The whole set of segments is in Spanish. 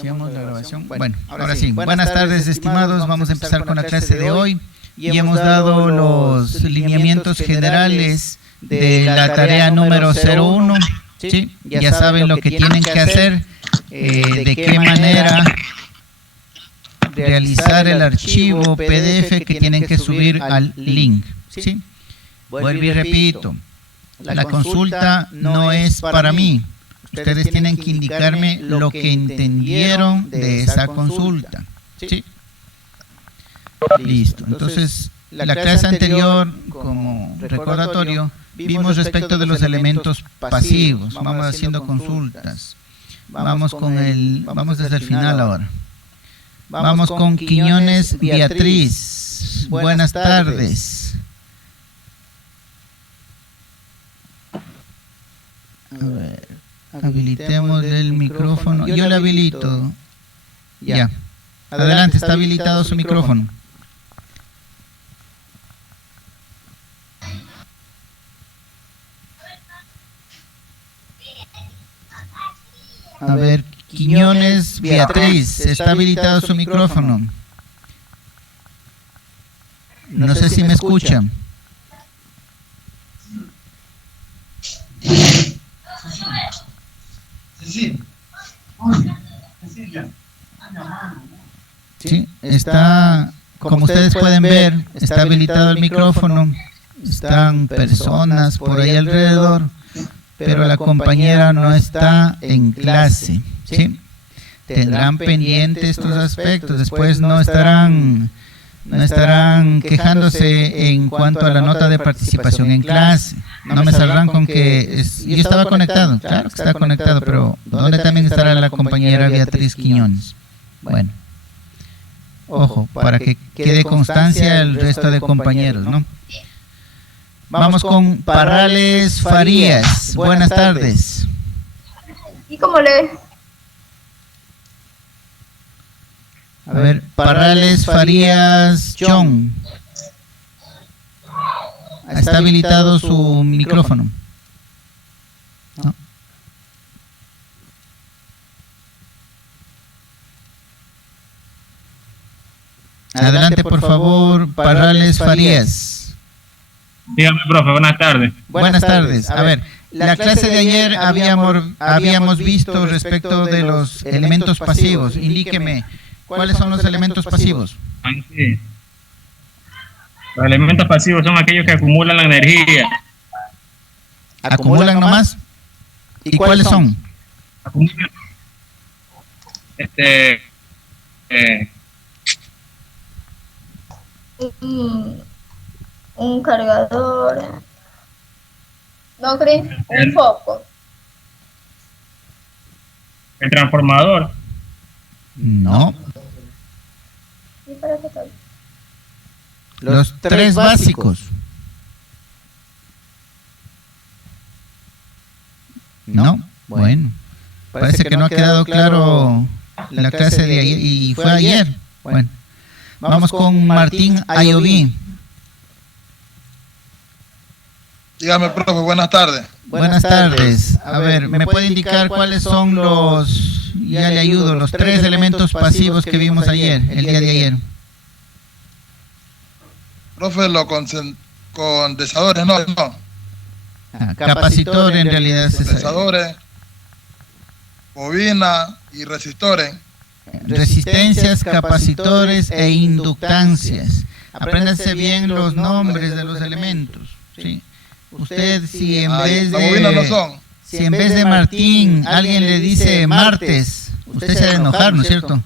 Iniciamos la grabación. Bueno, ahora sí. Buenas tardes, estimados. Vamos a empezar con la clase de hoy. Y hemos dado los lineamientos generales de la tarea número 01. ¿Sí? Ya saben lo que tienen que hacer, de qué manera realizar el archivo PDF que tienen que subir al link. ¿Sí? Vuelvo y repito, la consulta no es para mí. Ustedes tienen que indicarme lo que entendieron de esa consulta. ¿Sí? Listo. Entonces, la clase anterior, como recordatorio, vimos respecto de los elementos pasivos. Vamos haciendo consultas. Vamos desde el final ahora. Vamos con Quiñones Beatriz. Buenas tardes. A ver, habilitemos el micrófono. Yo le habilito. Ya. Adelante, está habilitado su micrófono. A ver, Quiñones Beatriz, está habilitado su micrófono. No sé si me escuchan. Sí, está, como ustedes pueden ver, está habilitado el micrófono. Están personas por ahí alrededor, pero la compañera no está en clase. ¿Sí? Tendrán pendientes estos aspectos, después no estarán quejándose en cuanto a la nota de participación en clase. No me saldrán con que yo estaba conectado, claro que está conectado, pero ¿dónde también estará la compañera Beatriz Quiñones? Bueno, ojo, para que quede constancia el resto de compañeros, ¿no? Vamos con Parrales Farías. Buenas tardes. ¿Y cómo le...? A ver, Parrales Farías John. Está habilitado su micrófono. ¿No? Adelante, por favor, Parrales Farías. Dígame, profe, buenas tardes. Buenas tardes. A ver, la clase de ayer habíamos visto respecto de los elementos pasivos. Indíqueme, ¿cuáles son los elementos pasivos? Sí. Los elementos pasivos son aquellos que acumulan la energía. ¿Acumulan nomás? ¿Y cuáles son? Acumulan, Un cargador. ¿No creen? Un foco. el transformador. No. ¿Y para qué tal? Los tres básicos. No. Bueno. Parece que no ha quedado claro la clase de ayer y fue ayer. Bueno. Vamos con Martín Ayoví. Dígame, profe, buenas tardes. Buenas tardes. A ver, ¿me puede indicar cuáles son ya le ayudo, los tres elementos pasivos que vimos ayer, el día de ayer? Profe, los condensadores, no. Capacitor en realidad es Condensadores, bobina y resistores. Resistencias, capacitores e inductancias. Apréndanse bien los nombres de los elementos. ¿Sí? Usted, si en vez de Martín alguien le dice martes, usted se ha de enojar, ¿no es cierto? O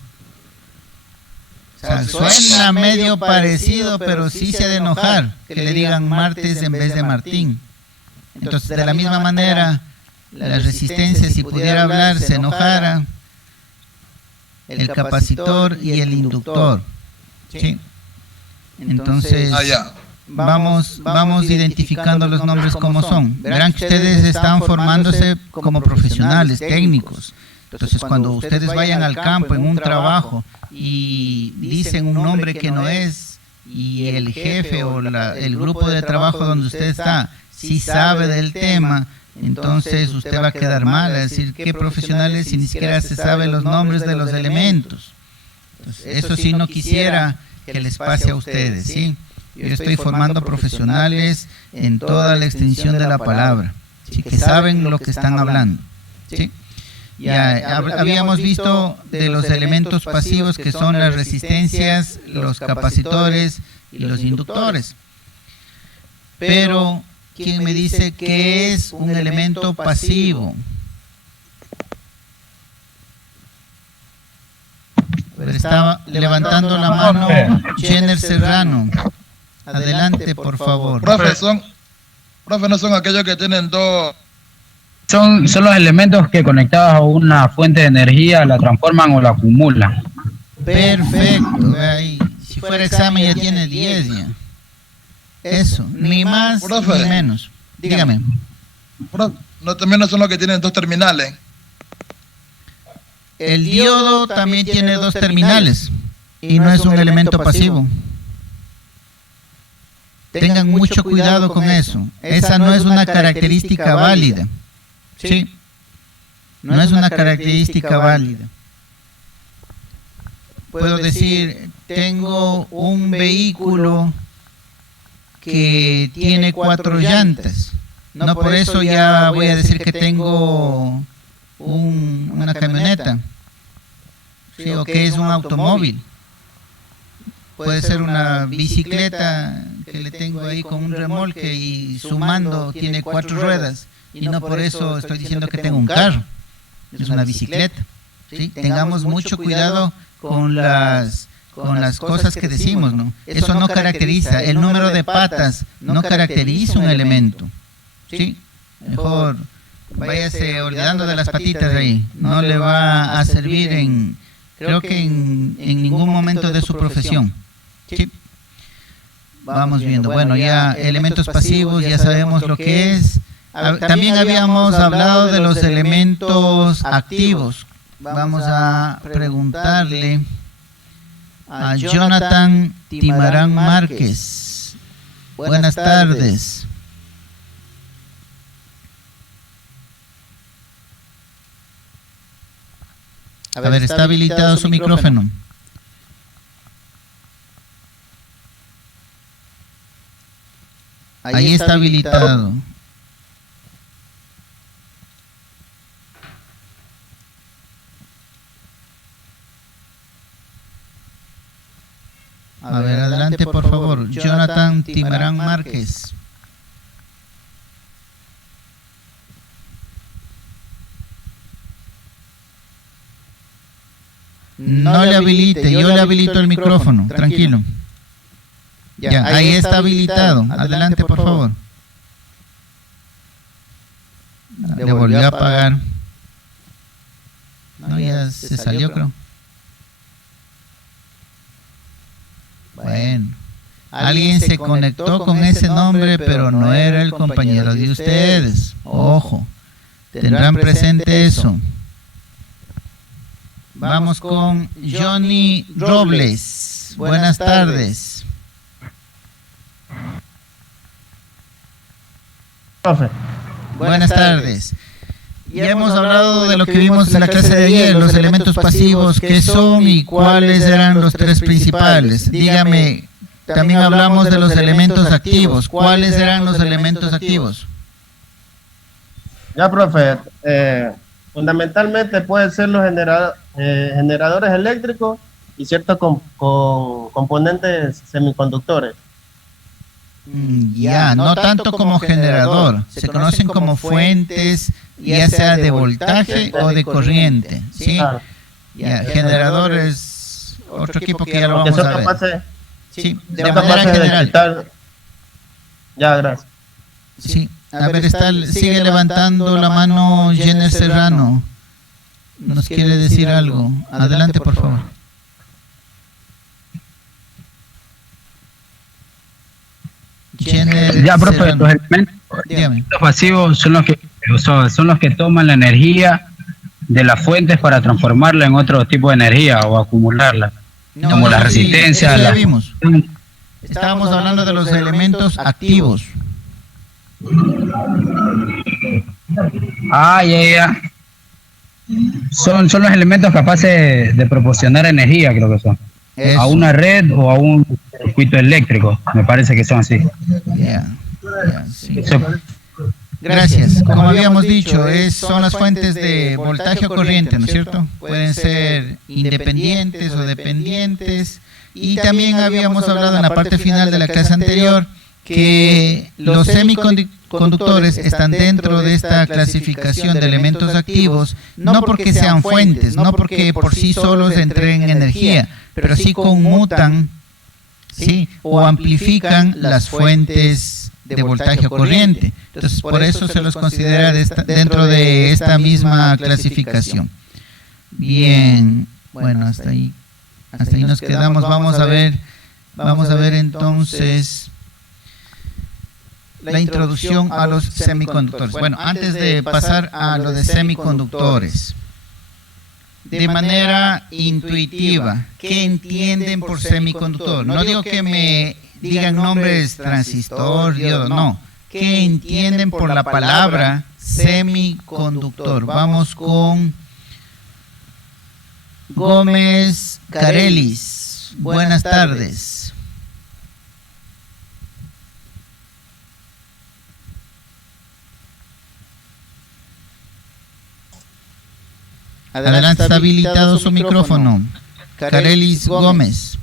sea, suena medio parecido, pero sí se ha de enojar que le digan martes en vez de Martín. Entonces, de la misma manera, la resistencia, si pudiera hablar, se enojara, el capacitor y el inductor. ¿Sí? Entonces, vamos identificando los nombres como son. Verán que ustedes están formándose como profesionales, técnicos. Entonces, cuando ustedes vayan al campo en un trabajo y dicen un nombre que no es, y el jefe o el grupo de trabajo donde usted está sí sabe del tema, Entonces usted va a quedar mal, a decir, ¿qué profesionales si ni siquiera se sabe los nombres de los elementos? Entonces, eso sí no quisiera que les pase a ustedes, ¿sí? Yo estoy formando profesionales en toda la extensión de la palabra, ¿sí? Que saben lo que están hablando, ¿sí? Ya habíamos visto de los elementos pasivos que son las resistencias, los capacitores y los inductores. Pero, ¿quién me dice qué es un elemento pasivo? Estaba levantando la mano Jenner Serrano. Adelante, por favor. Profe, no son aquellos que tienen dos... Son los elementos que conectados a una fuente de energía la transforman o la acumulan. Perfecto. Ahí, si fuera examen ya tiene 10 ya. Eso, ni más ni menos. Dígame. No, también no son los que tienen dos terminales. El diodo también tiene dos terminales y no es un elemento pasivo. Tengan mucho cuidado con eso. Esa no es una característica válida. Sí, no es una característica válida. Puedo decir, tengo un vehículo que tiene 4 llantas. No por eso ya voy a decir que tengo una camioneta, ¿sí? O que es un automóvil. Puede ser una bicicleta que le tengo ahí con un remolque y sumando tiene 4 ruedas. Y no por eso estoy diciendo que tengo un carro, es una bicicleta, ¿sí? Tengamos mucho cuidado con las cosas que decimos, ¿no? Eso no caracteriza, el número de patas no caracteriza un elemento, ¿sí? Mejor váyase olvidando de las patitas ahí, no le va a servir creo que en ningún momento de su profesión, ¿sí? Vamos viendo, bueno, ya elementos pasivos, ya sabemos lo que es. También habíamos hablado de los elementos activos. Vamos a preguntarle a Jonathan Timarán Márquez. Buenas tardes. A ver, está habilitado su micrófono. Ahí está habilitado. A ver, adelante por favor, Jonathan Timarán Márquez. No le habilite, yo le habilito el micrófono, tranquilo. Ya, ahí está habilitado, adelante por favor. Le volvió a apagar. No, ya se salió, creo. Bueno, alguien se conectó con ese nombre, pero no era el compañero de ustedes. Ojo, tendrán presente eso. Vamos con Johnny Robles. Buenas tardes. Profe. Buenas tardes. Ya hemos hablado de lo que vimos en la clase de ayer, los elementos pasivos, qué son y cuáles eran los 3 principales. Dígame, también hablamos de los elementos activos. ¿Cuáles eran los elementos activos? Ya, profe, fundamentalmente pueden ser los generadores eléctricos y ciertos componentes semiconductores. Ya, no tanto como generador, se conocen como fuentes, ya sea de voltaje o de corriente, ¿sí? Ya, generador es otro equipo que ya lo vamos a ver. Sí, de manera general. Ya, gracias. Sí, a ver, sigue levantando la mano Jenner Serrano. Nos quiere decir algo. Adelante, por favor. Ya, profe, los elementos pasivos son los que toman la energía de las fuentes para transformarla en otro tipo de energía o acumularla, como la resistencia. Ya vimos. Estábamos hablando de los elementos activos. Ya. Son los elementos capaces de proporcionar energía, creo que son. Eso. A una red o a un circuito eléctrico, me parece que son así. Sí. Gracias. Como habíamos dicho, son las fuentes de voltaje o corriente, ¿no es cierto? Pueden ser independientes o dependientes. Y también habíamos hablado en la parte final de la clase anterior que los semiconductores están dentro de esta clasificación de elementos activos, no porque sean fuentes, no porque por sí solos entreguen energía, pero sí conmutan, ¿sí? O amplifican las fuentes de voltaje o corriente. Entonces, por eso se los considera dentro de esta misma clasificación. Bien, bueno, hasta ahí nos quedamos. Vamos a ver entonces la introducción a los semiconductores. Bueno, antes de pasar a lo de semiconductores, de manera intuitiva, ¿qué entienden por semiconductor? No digo que me digan nombres transistor, diodo, no. ¿Qué entienden por la palabra semiconductor? Vamos con Gómez Carelis. Buenas tardes. Adelante, está habilitado su micrófono. Carelis Gómez.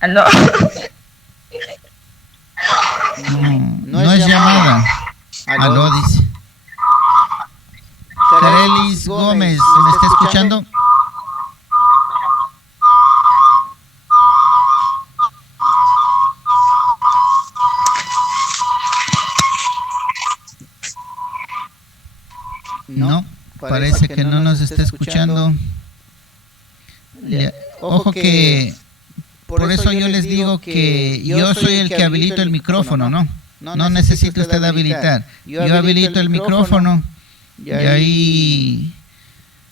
¿Aló? No es llamada. Aló, dice. Carelis Gómez, ¿me está escuchando? No, parece que no nos está escuchando. Ojo que por eso yo les digo que yo soy el que habilito el micrófono, ¿no? No necesita usted habilitar. Yo habilito el micrófono y ahí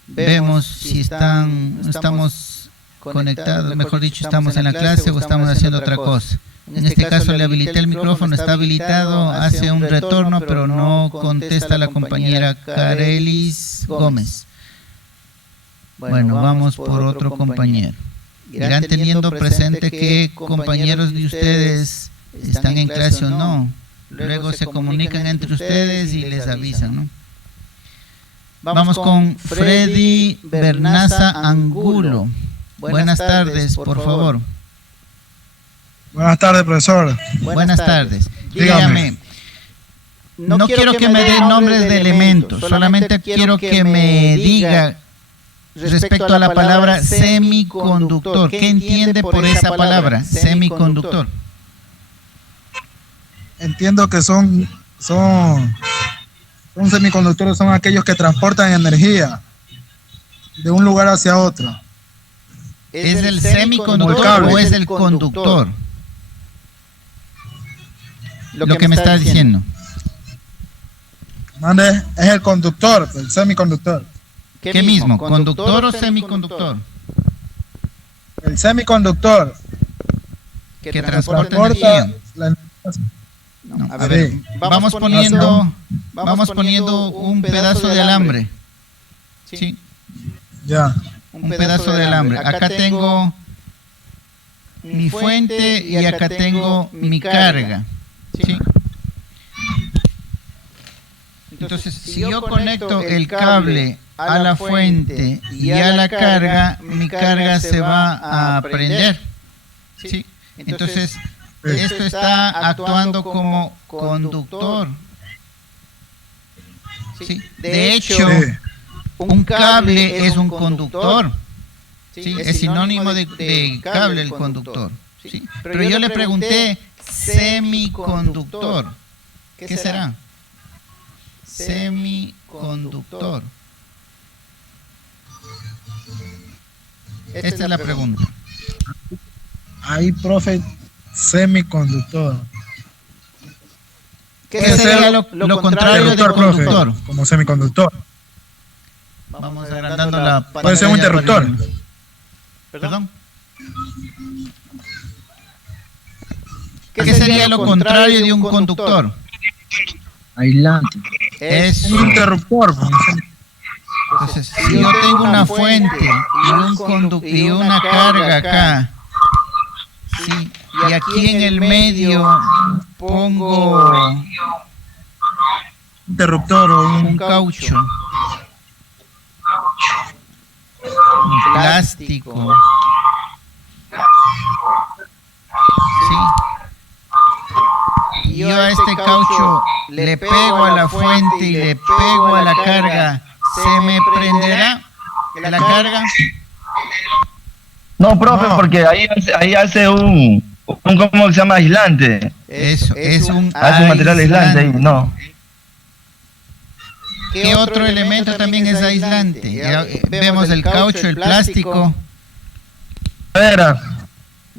vemos si estamos conectados, mejor dicho, estamos en la clase o estamos haciendo otra cosa. En este caso le habilité el micrófono, está habilitado, hace un retorno, pero no contesta la compañera Carelis Gómez. Bueno, vamos por otro compañero. Irán teniendo presente que compañeros de ustedes están en clase o no. Luego se comunican entre ustedes y les avisan, ¿no? Vamos con Freddy Bernaza Angulo. Buenas tardes, por favor. Buenas tardes, profesor. Buenas tardes. Dígame, no quiero que me dé nombres de elementos, solamente quiero que me diga respecto a la palabra semiconductor. ¿Qué entiende por esa palabra, semiconductor? Entiendo que son semiconductores, son aquellos que transportan energía de un lugar hacia otro. ¿Es el semiconductor o es el conductor? Lo que me estás diciendo. Mande, es el conductor, el semiconductor. ¿Qué mismo? ¿Conductor o semiconductor? El semiconductor. Que transporta energía. No, a ver, vamos poniendo un pedazo de alambre. ¿Sí? Ya. Un pedazo de alambre. Acá tengo mi fuente y acá tengo mi carga. ¿Sí? Entonces, si yo conecto el cable a la fuente y a la carga, mi carga se va a prender. ¿Sí? Entonces, esto está actuando como conductor. ¿Sí? De hecho, un cable es un conductor. ¿Sí? Es sinónimo de cable el conductor. ¿Sí? Pero yo le pregunté semiconductor. ¿Qué será? Semiconductor. Esta es la pregunta. Ahí, profe, semiconductor. ¿Qué sería lo contrario de conductor? Como semiconductor. Vamos agrandando la pantalla. Puede ser un interruptor. ¿Perdón? ¿Qué sería lo contrario de un conductor? Aislante. Es Un interruptor. Entonces, si yo tengo una fuente y una carga acá, ¿sí? Y aquí en el medio pongo Interruptor o un caucho, un plástico, ¿sí? Y yo a este caucho le pego a la fuente y le pego a la carga, ¿se me prenderá la carga? No, profe, porque ahí hace un ¿cómo se llama? Aislante. Eso, es un Hace un material aislante ahí, no. ¿Qué otro elemento también es aislante? Ya vemos el caucho, el plástico. Madera.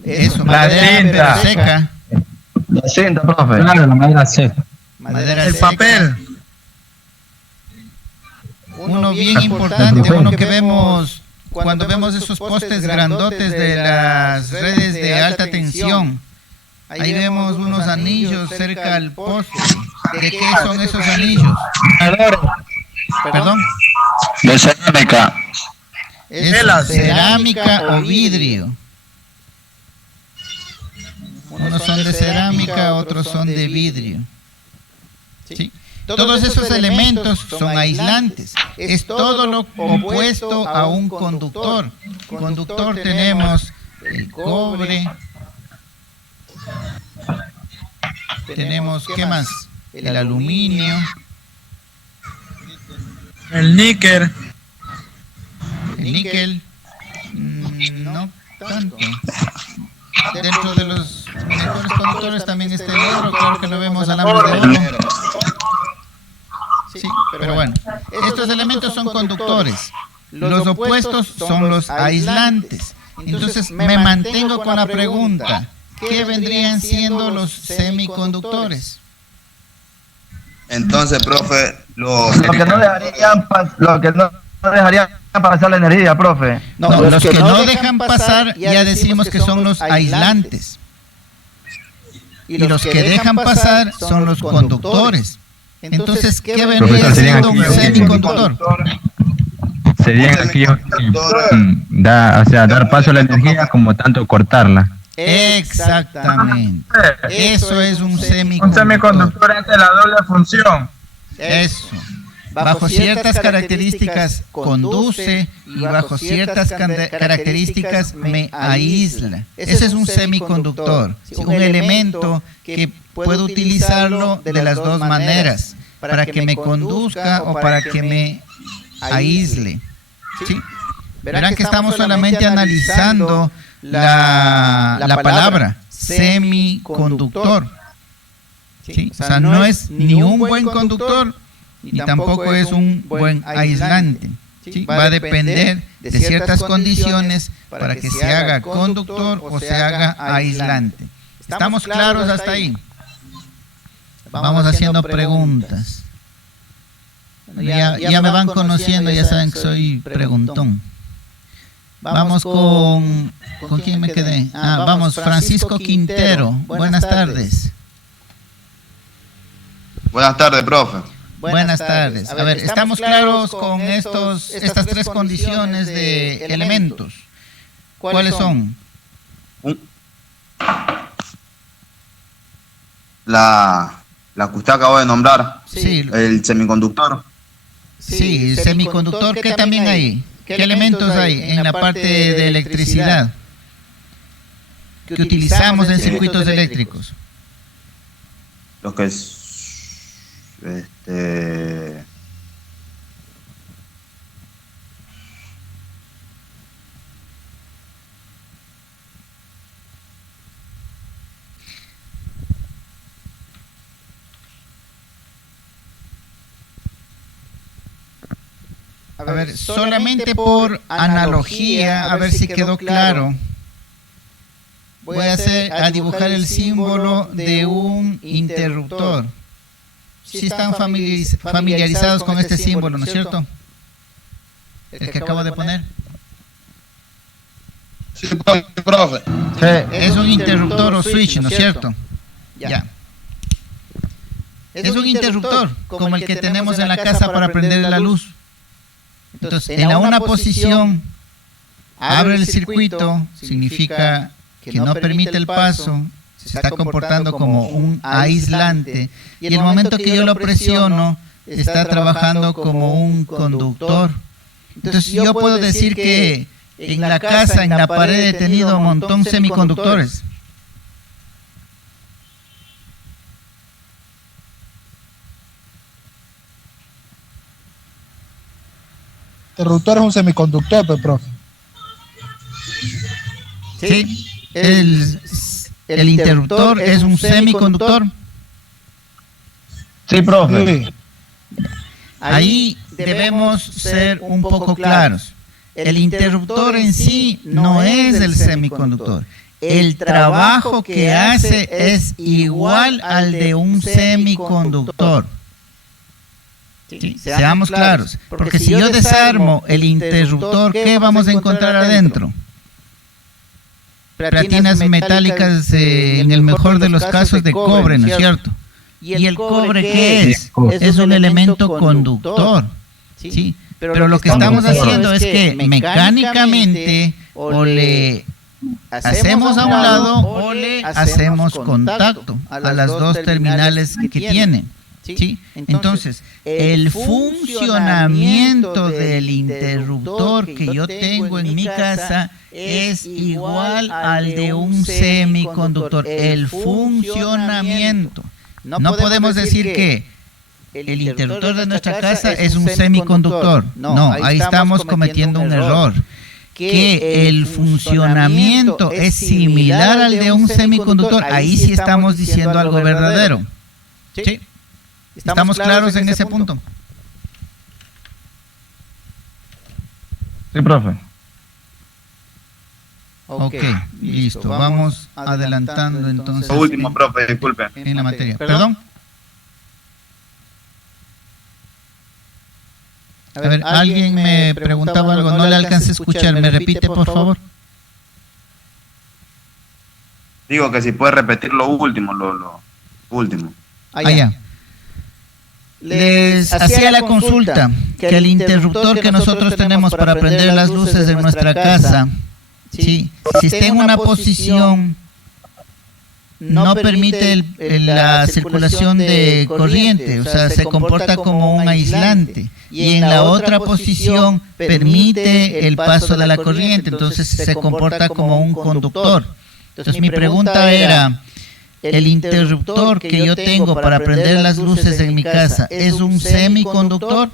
Eso, La madera cinta. pero seca. La cinta, profe. Claro, la madera seca. Madera el seca. papel. Uno bien importante, uno que vemos cuando vemos esos postes grandotes de las redes de alta tensión. Ahí vemos unos anillos cerca al poste. ¿De qué son esos anillos? ¿Perdón? De cerámica. Es cerámica o vidrio. Unos son de cerámica, otros son de vidrio. ¿Sí? Todos esos elementos son aislantes. Es todo lo opuesto a un conductor. Conductor tenemos el cobre. Tenemos, ¿qué más? El aluminio. El níquel. El níquel. No tanto. Dentro de los mejores conductores también está el oro, claro que lo vemos alambre de oro. Sí, pero bueno, estos elementos son conductores. Los opuestos son los aislantes. Entonces me mantengo con la pregunta, ¿qué vendrían siendo los semiconductores? Entonces, profe, Lo que no dejarían pasar la energía, profe. No, los que no dejan pasar ya decimos que son los aislantes. Y los que dejan pasar son los conductores. Entonces, ¿qué vendría siendo un semiconductor? Serían aquellos que dar paso a la energía como tanto cortarla. Exactamente. Eso es un Un semiconductor. semiconductor hace la doble función. Eso. Bajo ciertas características conduce y bajo ciertas características me aísla. Ese es un semiconductor, un elemento que puedo utilizarlo de las dos maneras, para que me conduzca o para que me aísle. ¿Sí? Verán que estamos solamente analizando la palabra semiconductor. ¿Sí? O sea, no es ni un buen conductor y tampoco es un buen aislante. ¿Sí? Va a depender de ciertas condiciones para que se haga conductor o se haga aislante. ¿Estamos claros hasta ahí? Vamos haciendo preguntas. Ya me van conociendo, ya saben que soy preguntón. Vamos con quién me quedé. Vamos, Francisco Quintero. Buenas tardes. buenas tardes, profe. Buenas tardes. A ver, ¿estamos claros con estas tres condiciones de elementos? ¿Cuáles son? La que usted acabó de nombrar, Sí, el semiconductor. sí, semiconductor, ¿qué también hay? ¿Qué elementos hay en la parte de electricidad que utilizamos en circuitos eléctricos? Lo que es A ver, solamente por analogía, a ver si quedó claro. Voy a dibujar el símbolo de un interruptor. Si están familiarizados con este símbolo, ¿no es cierto? El que acabo de poner. Sí, profe. Es un interruptor o switch, ¿no es cierto? Ya. Es un interruptor, como el que tenemos en la casa para prender la luz. Entonces, en la una posición, abre el circuito, significa que no permite el paso, se está comportando como un aislante, y en el momento que yo lo presiono, está trabajando como un conductor. Entonces, yo puedo decir que en la casa, en la pared, he tenido un montón de semiconductores. Interruptor es un semiconductor, pues, profe. Sí, el interruptor es un semiconductor. Sí, profe. Sí. Ahí debemos ser un poco claros. El interruptor en sí no es el semiconductor. El trabajo que hace es igual al de un semiconductor. Sí, seamos claros, porque si yo desarmo el interruptor, ¿qué vamos a encontrar adentro? Platinas metálicas, en el mejor de los casos, de cobre, ¿no es cierto? ¿Y el cobre qué es? Es un elemento conductor, ¿sí? Pero lo que estamos haciendo es que mecánicamente o le hacemos a un lado o le hacemos contacto a las dos terminales que tiene. ¿Sí? Entonces, el funcionamiento del interruptor que yo tengo en mi casa es igual al de un semiconductor. El funcionamiento. No podemos decir que el interruptor de nuestra casa es un semiconductor. No, ahí estamos cometiendo un error. Que el funcionamiento es similar al de un semiconductor, ahí sí estamos diciendo algo verdadero. ¿Sí? ¿Estamos claros en ese punto? Sí, profe. Ok, listo. Vamos adelantando entonces. Lo último, profe, disculpe. En la materia. ¿Perdón? A ver, alguien me preguntaba algo, no le alcancé a escuchar. ¿Me repite, por favor? Digo que si puede repetir lo último, lo último. Ya. Les hacía la consulta que el interruptor que nosotros tenemos para prender las luces de nuestra casa, ¿sí? Si está en una posición, no permite la circulación de corriente, o sea, se comporta como un aislante, y en la otra posición permite el paso de la corriente, entonces se comporta como un conductor. Entonces mi pregunta era, ¿el interruptor que yo tengo para prender las luces en mi casa es un semiconductor?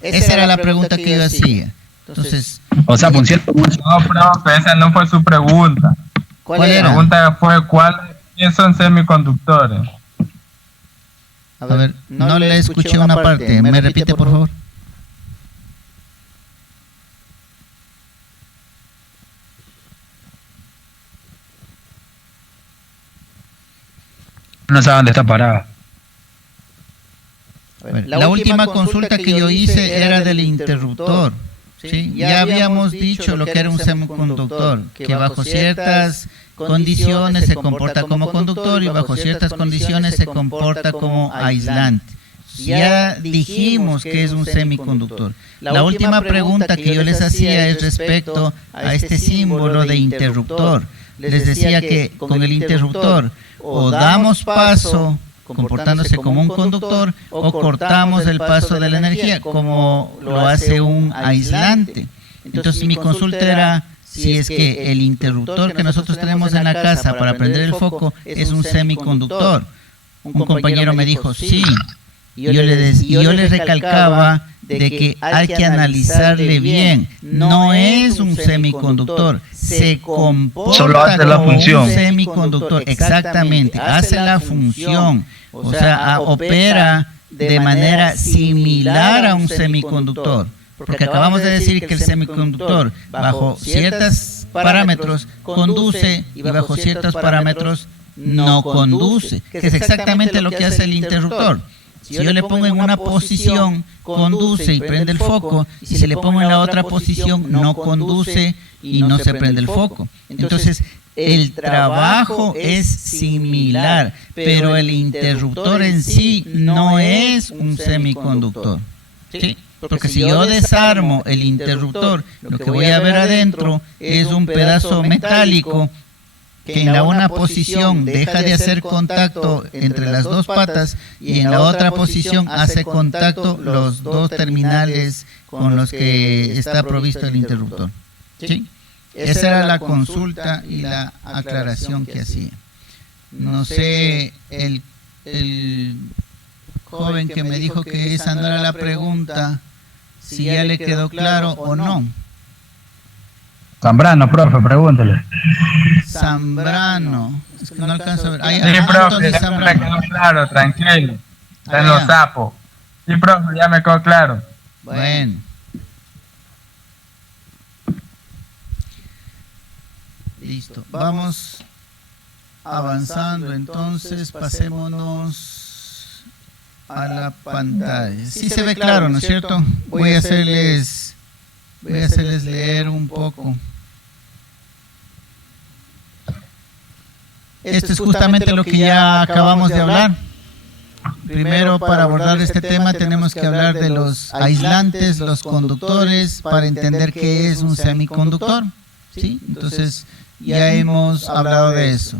Esa era la pregunta que yo hacía. Entonces, O sea, por cierto, No, profe, esa no fue su pregunta. ¿cuál La era? pregunta fue ¿cuáles son semiconductores? A ver, no le escuché una parte. ¿Me repite, por favor? No saben dónde está parada. A ver, la última consulta que yo hice era del interruptor. ¿Sí? Ya habíamos dicho lo que era un semiconductor, que bajo ciertas condiciones se comporta como conductor y bajo ciertas condiciones se comporta como aislante. Ya dijimos que es un semiconductor. La última pregunta que yo les hacía es respecto a este símbolo de interruptor. Les decía que con el interruptor o damos paso comportándose como un conductor o cortamos el paso de la energía como lo hace un aislante. Entonces mi consulta era si es que el interruptor que nosotros tenemos en la casa para prender el foco es un semiconductor. Un compañero me dijo sí, y yo le recalcaba de que hay que analizarle bien. No es un semiconductor, se comporta Solo hace la como función. un semiconductor, exactamente, hace la función, o sea, opera de manera similar a un semiconductor, porque acabamos de decir que el semiconductor bajo ciertos parámetros conduce y bajo ciertos parámetros no conduce, que es exactamente lo que hace el interruptor. Si yo le pongo en una posición, conduce y prende el foco, y si le pongo en la otra posición, no conduce y no se prende el foco. Entonces, el trabajo es similar, pero el interruptor en sí no es un semiconductor. ¿Sí? Porque si yo desarmo el interruptor, lo que voy a ver adentro es un pedazo metálico que en la una posición deja de hacer contacto entre las dos patas y en la otra posición hace contacto los dos terminales con los que está provisto el interruptor. ¿Sí? Esa era la consulta y la aclaración que hacía. No sé, el joven que me dijo que esa no era la pregunta, si ya le quedó claro o no. Zambrano, profe, pregúntele. Zambrano, es que no alcanzo a ver. Sí, profe, ya me quedó claro, tranquilo. Está en los sapos. Sí, profe, ya me quedó claro. Bueno. Listo. Vamos avanzando, entonces pasémonos a la pantalla. Sí se ve claro, ¿no es cierto? Voy a hacerles leer un poco. Esto es justamente lo que ya acabamos de hablar. Primero, para abordar este tema tenemos que hablar de los aislantes, los conductores, para entender qué es un semiconductor. ¿Sí? Entonces, ya hemos hablado de eso.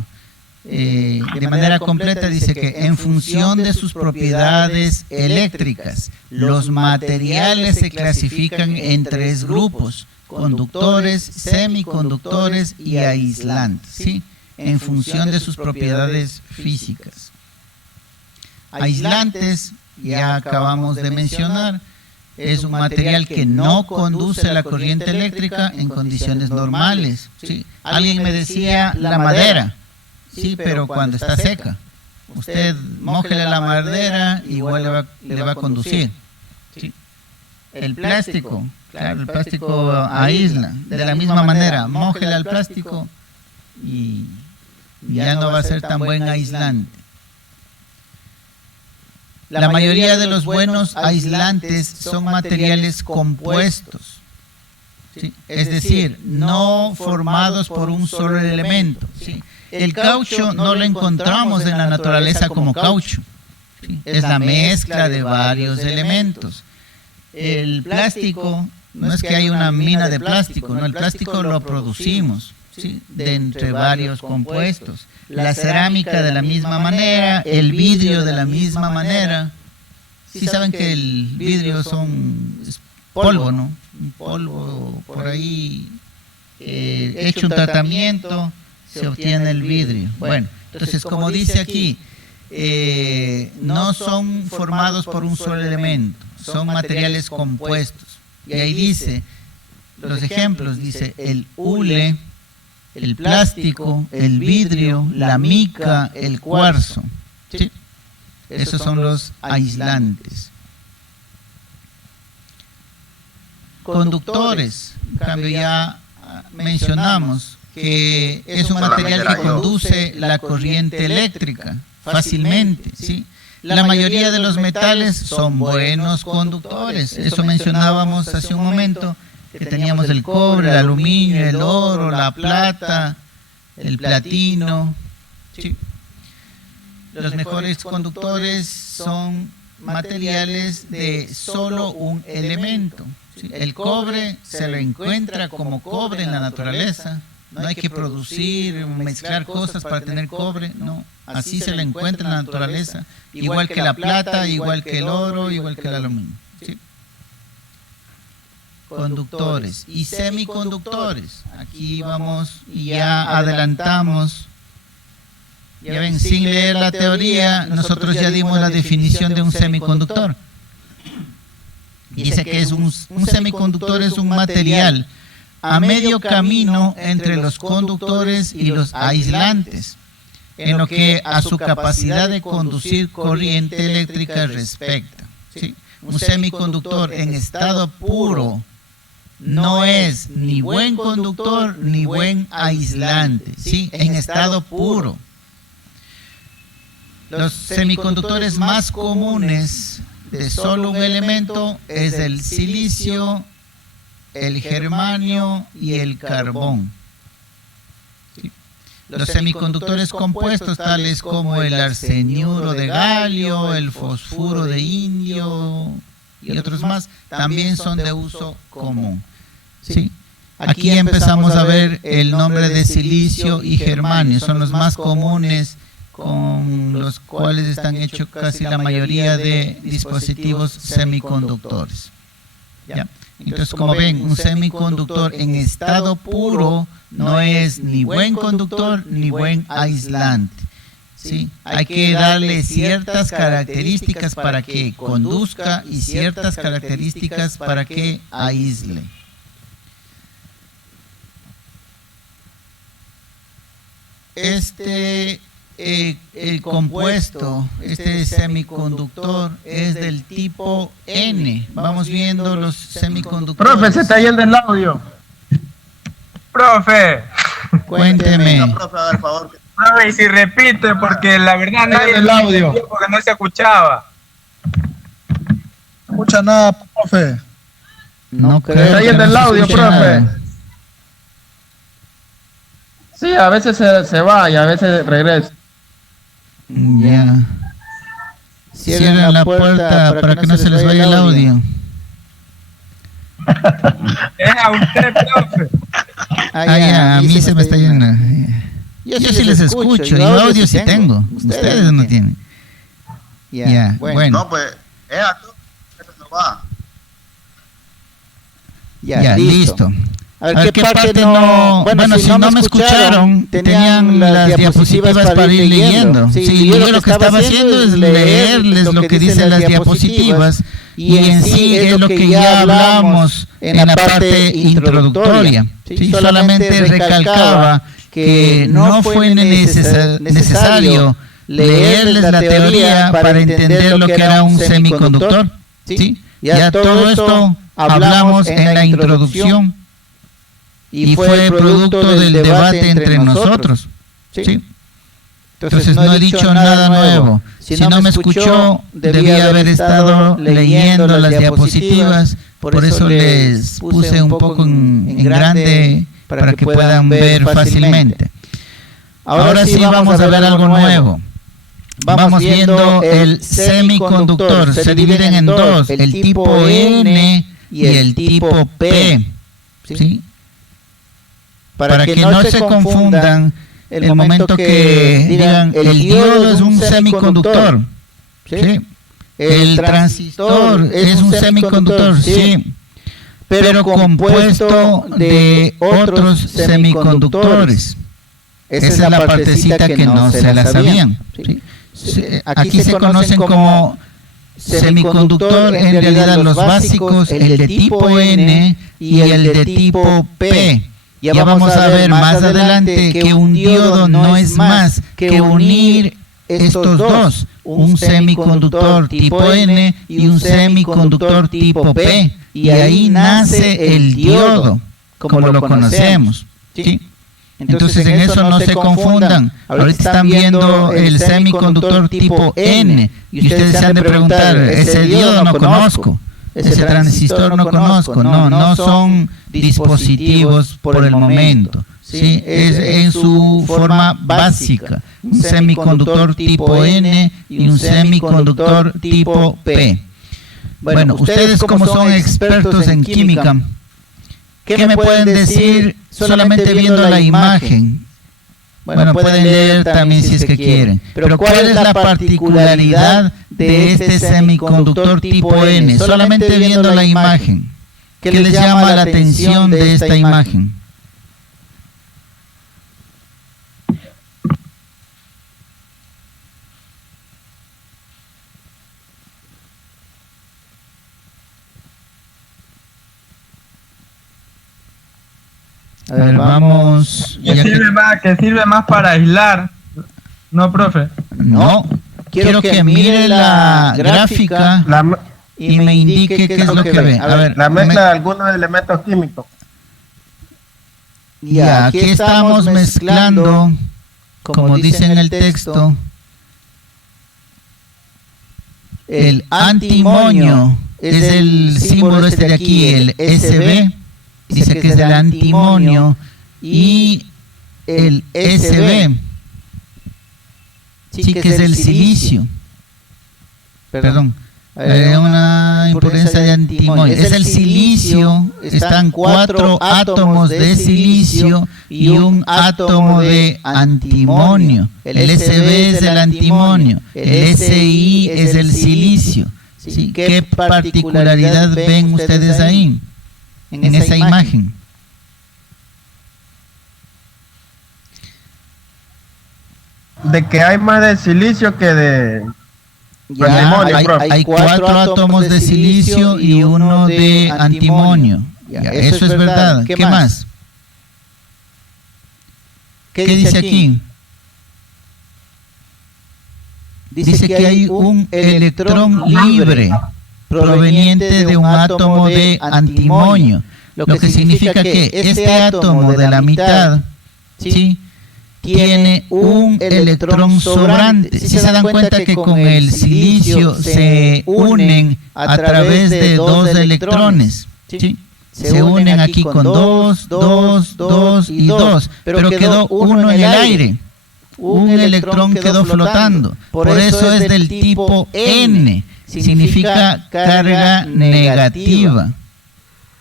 De manera completa dice que en función de sus propiedades eléctricas, los materiales se clasifican en tres grupos: conductores, semiconductores y aislantes, ¿sí? En función de sus propiedades físicas. Aislantes, ya acabamos de mencionar, es un material que no conduce la corriente eléctrica en condiciones normales, ¿sí? Alguien me decía la madera. Sí, pero cuando está seca, usted mójele la madera, igual le va a conducir. ¿Sí? El plástico, claro, el plástico aísla. De la misma manera, mójele al plástico y ya no va a ser tan buen aislante. La mayoría de los buenos aislantes son materiales compuestos, ¿sí? Es decir, no formados por un solo elemento, ¿sí? El caucho no lo encontramos en la naturaleza como caucho, ¿sí? Es la mezcla de varios elementos. El plástico, no es que haya una mina de plástico, no, el plástico lo producimos, ¿sí? De entre varios compuestos. La cerámica de la misma manera, el vidrio de la misma manera. Sí saben que el vidrio es polvo, ¿no? Un polvo por ahí, hecho un tratamiento, se obtiene el vidrio. Bueno, entonces como dice aquí, no son formados por un solo elemento, son materiales compuestos. Y ahí dice, los ejemplos, dice el hule, el plástico, el vidrio, la mica, el cuarzo. ¿Sí? Esos son los aislantes. Conductores, en cambio ya mencionamos que es un material que conduce la corriente eléctrica fácilmente, ¿sí? La mayoría de los metales son buenos conductores. Eso mencionábamos hace un momento, que teníamos el cobre, el aluminio, el oro, la plata, el platino, ¿sí? Los mejores conductores son materiales de solo un elemento, ¿sí? El cobre se lo encuentra como cobre en la naturaleza. No hay que producir, mezclar cosas para tener cobre, no. Así se lo encuentra en la naturaleza. Igual que la plata, igual que el oro, igual que el aluminio, ¿sí? Conductores y semiconductores. Aquí vamos y ya adelantamos. Ya ven, sin leer la teoría, nosotros ya dimos la definición de un semiconductor. Dice que es un semiconductor es un material a medio camino entre los conductores y los aislantes, en lo que a su capacidad de conducir corriente eléctrica respecta, ¿sí? Un semiconductor en estado puro no es ni buen conductor ni buen aislante, ¿sí? En estado puro. Los semiconductores más comunes de solo un elemento es el silicio, el germanio y el carbón. ¿Sí? Los semiconductores compuestos tales como el arseniuro de galio, el fosfuro de indio y otros más también son de uso común. ¿Sí? Aquí empezamos a ver el nombre de silicio y germanio, son los más comunes con los cuales están hechos casi la mayoría de dispositivos semiconductores. ¿Ya? Entonces, como ven, un semiconductor en estado puro no es ni buen conductor ni buen aislante. ¿Sí? Hay que darle ciertas características para que conduzca y ciertas características para que aísle. El compuesto, este semiconductor es del tipo N. Vamos viendo los semiconductores. Profe, se está yendo el audio. Profe. Cuénteme. No, profe, a ver, por favor. Profe, y si repite, porque la verdad nadie el audio. porque no se escuchaba. No escucha nada, profe. No creo. Se está yendo el audio, escuche profe. nada. Sí, a veces se va y a veces regresa. Ya. Cierren la puerta para que no se les vaya el audio. Es a usted, profe. Ya, a mí se me está yendo. Yo sí les escucho, y audio sí tengo. Ustedes no tienen. Ya, bueno. No, pues, es a todos, eso no va. Ya, listo. A ver, ¿qué parte no? Bueno, si no me escucharon, tenían las diapositivas para ir leyendo. Sí, yo lo que estaba haciendo es leerles lo que dicen las diapositivas y en sí es lo que ya hablamos en la parte introductoria. ¿Sí? Solamente recalcaba que no fue necesario leerles la teoría para entender lo que era un semiconductor. ¿Sí? Ya todo esto hablamos en la introducción. Y fue producto del debate entre nosotros. ¿Sí? Entonces no he dicho nada nuevo. Si no me escuchó, debía haber estado leyendo las diapositivas. Por eso les puse un poco en grande para que puedan ver fácilmente. Ahora sí vamos a ver algo nuevo. Vamos viendo el semiconductor. Se dividen en dos, el tipo N y el tipo P. ¿Sí? Para que no se confundan, el momento que digan el diodo es un semiconductor, ¿sí? El transistor es un semiconductor, sí, pero compuesto de otros semiconductores. Esa es la partecita que no se la sabían. ¿Sí? Aquí se conocen como semiconductor, en realidad los básicos, el de tipo N y el de tipo P. Ya vamos a ver más adelante que un diodo no es más que unir estos dos, un semiconductor tipo N y un semiconductor tipo P, y ahí nace el diodo, como lo conocemos. ¿Sí? Entonces en eso no se confundan. Ahorita están viendo el semiconductor tipo N y ustedes se han de preguntar, ese diodo no conozco. Ese transistor no conozco. No son dispositivos por el momento. ¿Sí? Es en su forma básica. Un semiconductor tipo N y un semiconductor tipo P. Bueno, ustedes como son expertos en química, ¿qué me pueden decir solamente viendo la imagen? Bueno, pueden leer también si es que quieren. Pero ¿cuál es la particularidad de este semiconductor tipo N? Solamente viendo la imagen. ¿Qué les llama la atención de esta imagen? A ver, vamos. Que sirve más para aislar. No, profe. No. Quiero que mire la gráfica y me indique qué es lo que ve. A ver, la mezcla de algunos elementos químicos. Ya, aquí estamos mezclando, como dice en el texto, el antimonio es el símbolo este de aquí, el SB, dice que es el antimonio, y el SB, sí, que es el silicio. Perdón, una impureza de antimonio. Es el silicio, están 4 átomos de silicio y un átomo de antimonio. El SB es el antimonio, el SI es el silicio. ¿Sí? ¿Qué particularidad ven ustedes ahí, en esa imagen? De que hay más de silicio que de antimonio, hay 4 átomos de silicio y uno de antimonio. Eso es verdad. ¿Qué más? ¿Qué dice aquí? Dice que hay un electrón libre proveniente de un átomo de antimonio, lo que significa que este átomo de la mitad, ¿sí?, tiene un electrón sobrante. Si se dan cuenta que con el silicio se unen a través de 2 electrones, ¿sí? Se unen aquí con 2, 2, 2 y 2, pero quedó uno en el aire. Un electrón quedó flotando. Por eso es del tipo N, significa carga negativa.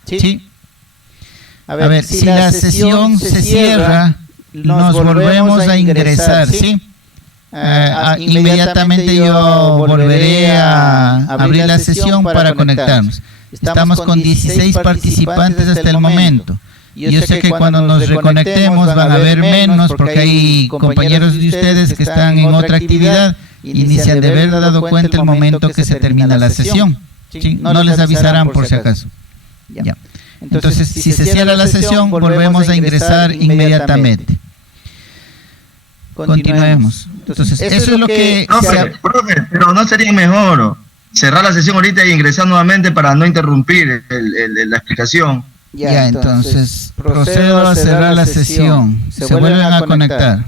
¿Sí? A ver, si la sesión se cierra, nos volvemos a ingresar, ¿sí? Inmediatamente yo volveré a abrir la sesión para conectarnos. Estamos con 16 participantes hasta el momento. Yo sé que cuando nos reconectemos van a haber menos porque hay compañeros de ustedes que están en otra actividad y ni se han de haber dado cuenta el momento que se termina la sesión, ¿sí? No les avisarán por si acaso. Ya. Entonces, si se cierra la sesión, volvemos a ingresar inmediatamente. Continuemos. Entonces, eso es lo que... Profe, pero ¿no sería mejor cerrar la sesión ahorita y ingresar nuevamente para no interrumpir la explicación? Ya, entonces, procedo a cerrar la sesión. Se vuelven a conectar.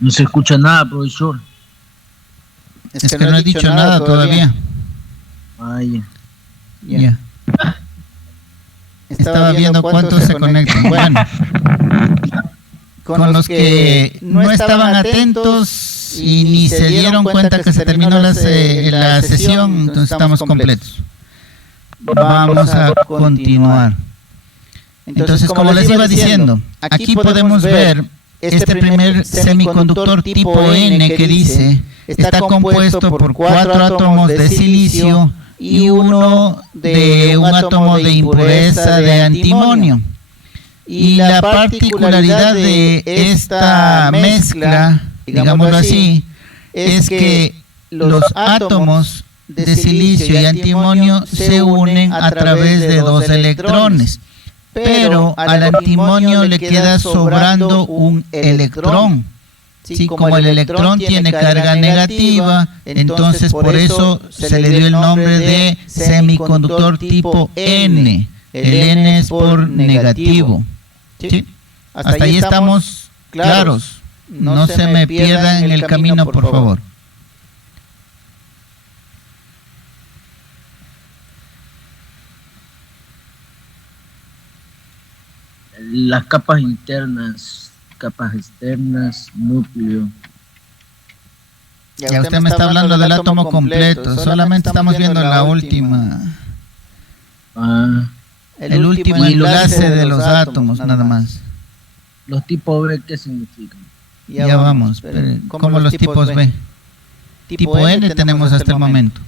No se escucha nada, profesor. Es que no he dicho nada todavía. Ay. Ya. Estaba viendo cuántos se conectan. Bueno, con los que no estaban atentos y ni se dieron cuenta que se terminó la sesión, entonces estamos completos. Vamos a continuar. Entonces, como les iba diciendo, aquí podemos ver este primer semiconductor tipo N que dice está compuesto por 4 átomos de silicio y uno de un átomo de impureza de antimonio. Y la particularidad de esta mezcla, digámoslo así, es que los átomos de silicio y antimonio se unen a través de 2 electrones. Pero al antimonio le queda sobrando un electrón, Sí, como el electrón tiene carga negativa, entonces por eso se le dio el nombre de semiconductor tipo N. El N es por negativo. ¿Sí? Hasta ahí estamos claros. No se me pierdan en el camino, por favor. Las capas internas, capas externas, núcleo. Ya usted me está hablando del átomo completo, solamente estamos viendo la última. El último enlace de los átomos, nada más. ¿Los tipos B qué significan? Ya vamos, ¿cómo los tipos B? Tipo N tenemos hasta el momento.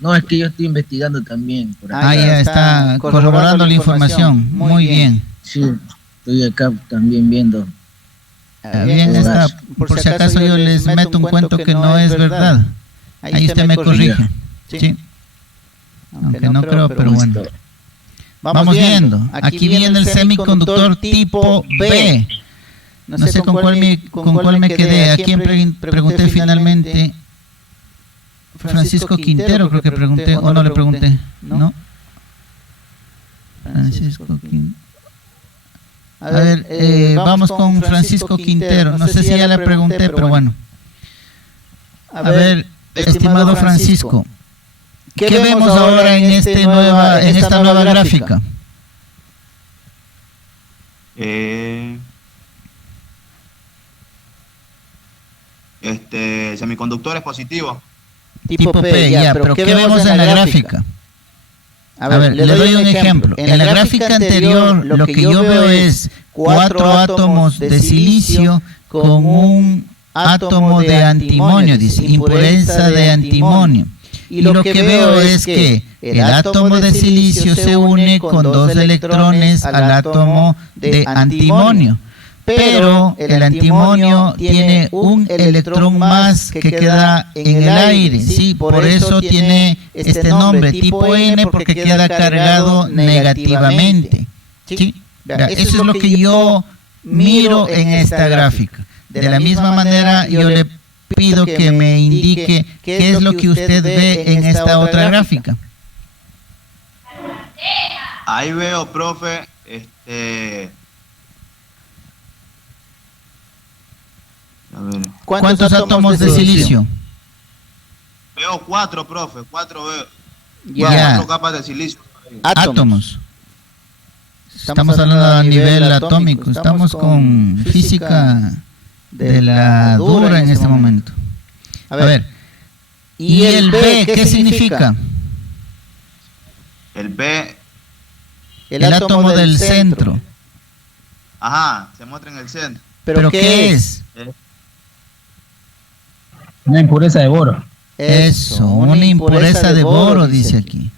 No, es que yo estoy investigando también. Por acá. Ya está corroborando la información. Muy bien. Sí, estoy acá también viendo. Bien está. Por si acaso yo les meto un cuento que no es verdad. Ahí usted me corrige. Sí. Aunque no creo, pero bueno. Vamos viendo. Aquí viene el semiconductor tipo B. No sé con cuál me quedé. ¿A quién pregunté finalmente? Francisco Quintero, creo que pregunté, o no le pregunté, ¿no? Francisco Quintero. A ver, vamos con Francisco Quintero. No sé si ya le pregunté, pero bueno. A ver, estimado Francisco, ¿qué vemos ahora en esta nueva gráfica? Semiconductores positivos. Tipo P, ya, pero ¿qué vemos en la gráfica? A ver, le doy un ejemplo. En la gráfica anterior, lo que yo veo es 4 átomos de silicio con un átomo de antimonio, dice, impureza de antimonio. Y lo que veo es que el átomo de silicio se une con 2 electrones al átomo de antimonio. Pero el antimonio tiene un electrón más que queda en el aire, sí, por eso tiene este nombre, tipo N, porque queda cargado negativamente. ¿Sí? Eso es lo que yo miro en esta gráfica. De la misma manera, yo le pido que me indique qué es lo que usted ve en esta otra gráfica. Ahí veo, profe, a ver. ¿Cuántos átomos de silicio? Veo 4, profe, 4 veo. Ya. 4 capas de silicio. Átomos. Estamos hablando a nivel atómico, estamos con física de la dura en este momento. A ver, ¿y el B qué significa? El B. El átomo del centro. Ajá, se muestra en el centro. ¿Pero qué es? Una impureza de boro. Eso, una impureza de boro, dice aquí.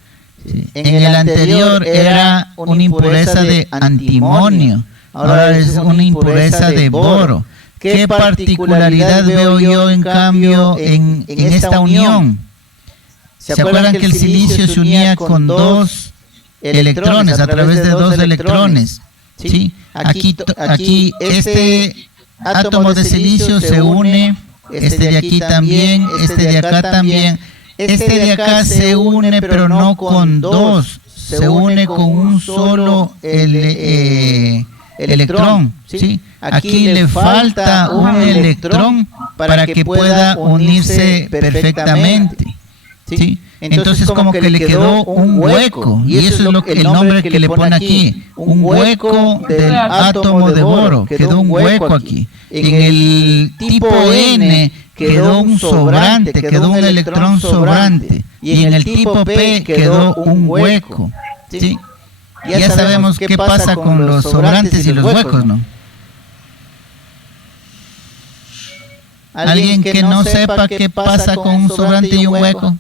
Sí. En el anterior era una impureza de antimonio, ahora es una impureza de boro. ¿Qué particularidad veo yo en cambio en esta unión? ¿Se acuerdan que el silicio se unía con 2 electrones, a través de 2 electrones? ¿Sí? Aquí este átomo de silicio se une, este de aquí también, este de acá también. Este de acá se une, pero no con 2, se une con un solo electrón, ¿sí? Aquí le falta un electrón para que pueda unirse perfectamente, ¿sí? Entonces como que le quedó un hueco, y eso es el nombre que le pone aquí, un hueco del átomo de boro, quedó un hueco aquí. En el tipo N quedó un sobrante, quedó un electrón sobrante, y en el tipo P quedó un hueco, ¿sí? Ya sabemos qué pasa con los sobrantes y los huecos, ¿no? ¿Alguien que no sepa qué pasa con un sobrante y un hueco?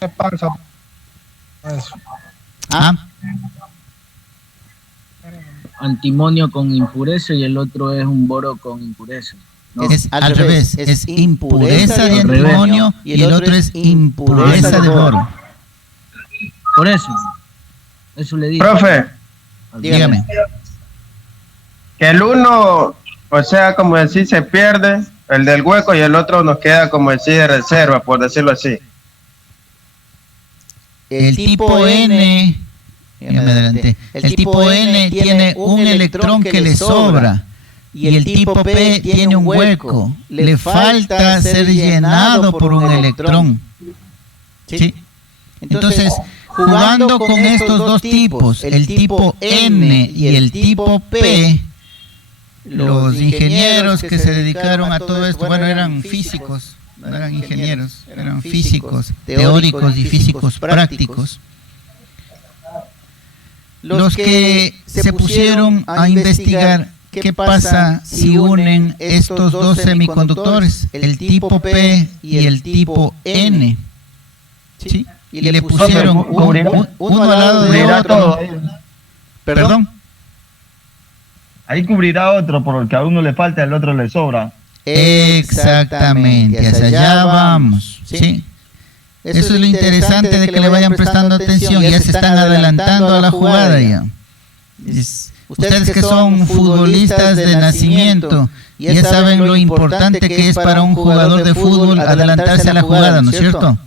¿Qué pasa? Antimonio con impureza y el otro es un boro con impureza. ¿No? Es al revés, es impureza de antimonio y el otro es impureza de boro. Por eso le digo. Profe, Dígame. que el uno, o sea, como decir, se pierde, el del hueco, y el otro nos queda, como decir, de reserva, por decirlo así. El tipo N, ya me adelanté. El tipo N tiene un electrón que le sobra y el tipo P tiene un hueco. Le falta ser llenado por un electrón. ¿Sí? Entonces, jugando con estos dos tipos, el tipo N y el tipo P, los ingenieros que se dedicaron a todo esto, bueno, eran físicos, no eran ingenieros, eran físicos teóricos y físicos prácticos, los que se pusieron a investigar qué pasa si unen estos dos semiconductores, el tipo P y el tipo N, ¿sí? Y le pusieron uno al lado de otro. ¿Perdón? Ahí cubrirá otro, porque a uno le falta, al otro le sobra. Exactamente, hacia allá vamos, ¿sí? Eso es lo interesante de que le vayan prestando atención, ya se están adelantando a la jugada ya. Ustedes que son futbolistas de nacimiento, ya saben lo importante que es para un jugador de fútbol adelantarse a la jugada, ¿no es cierto?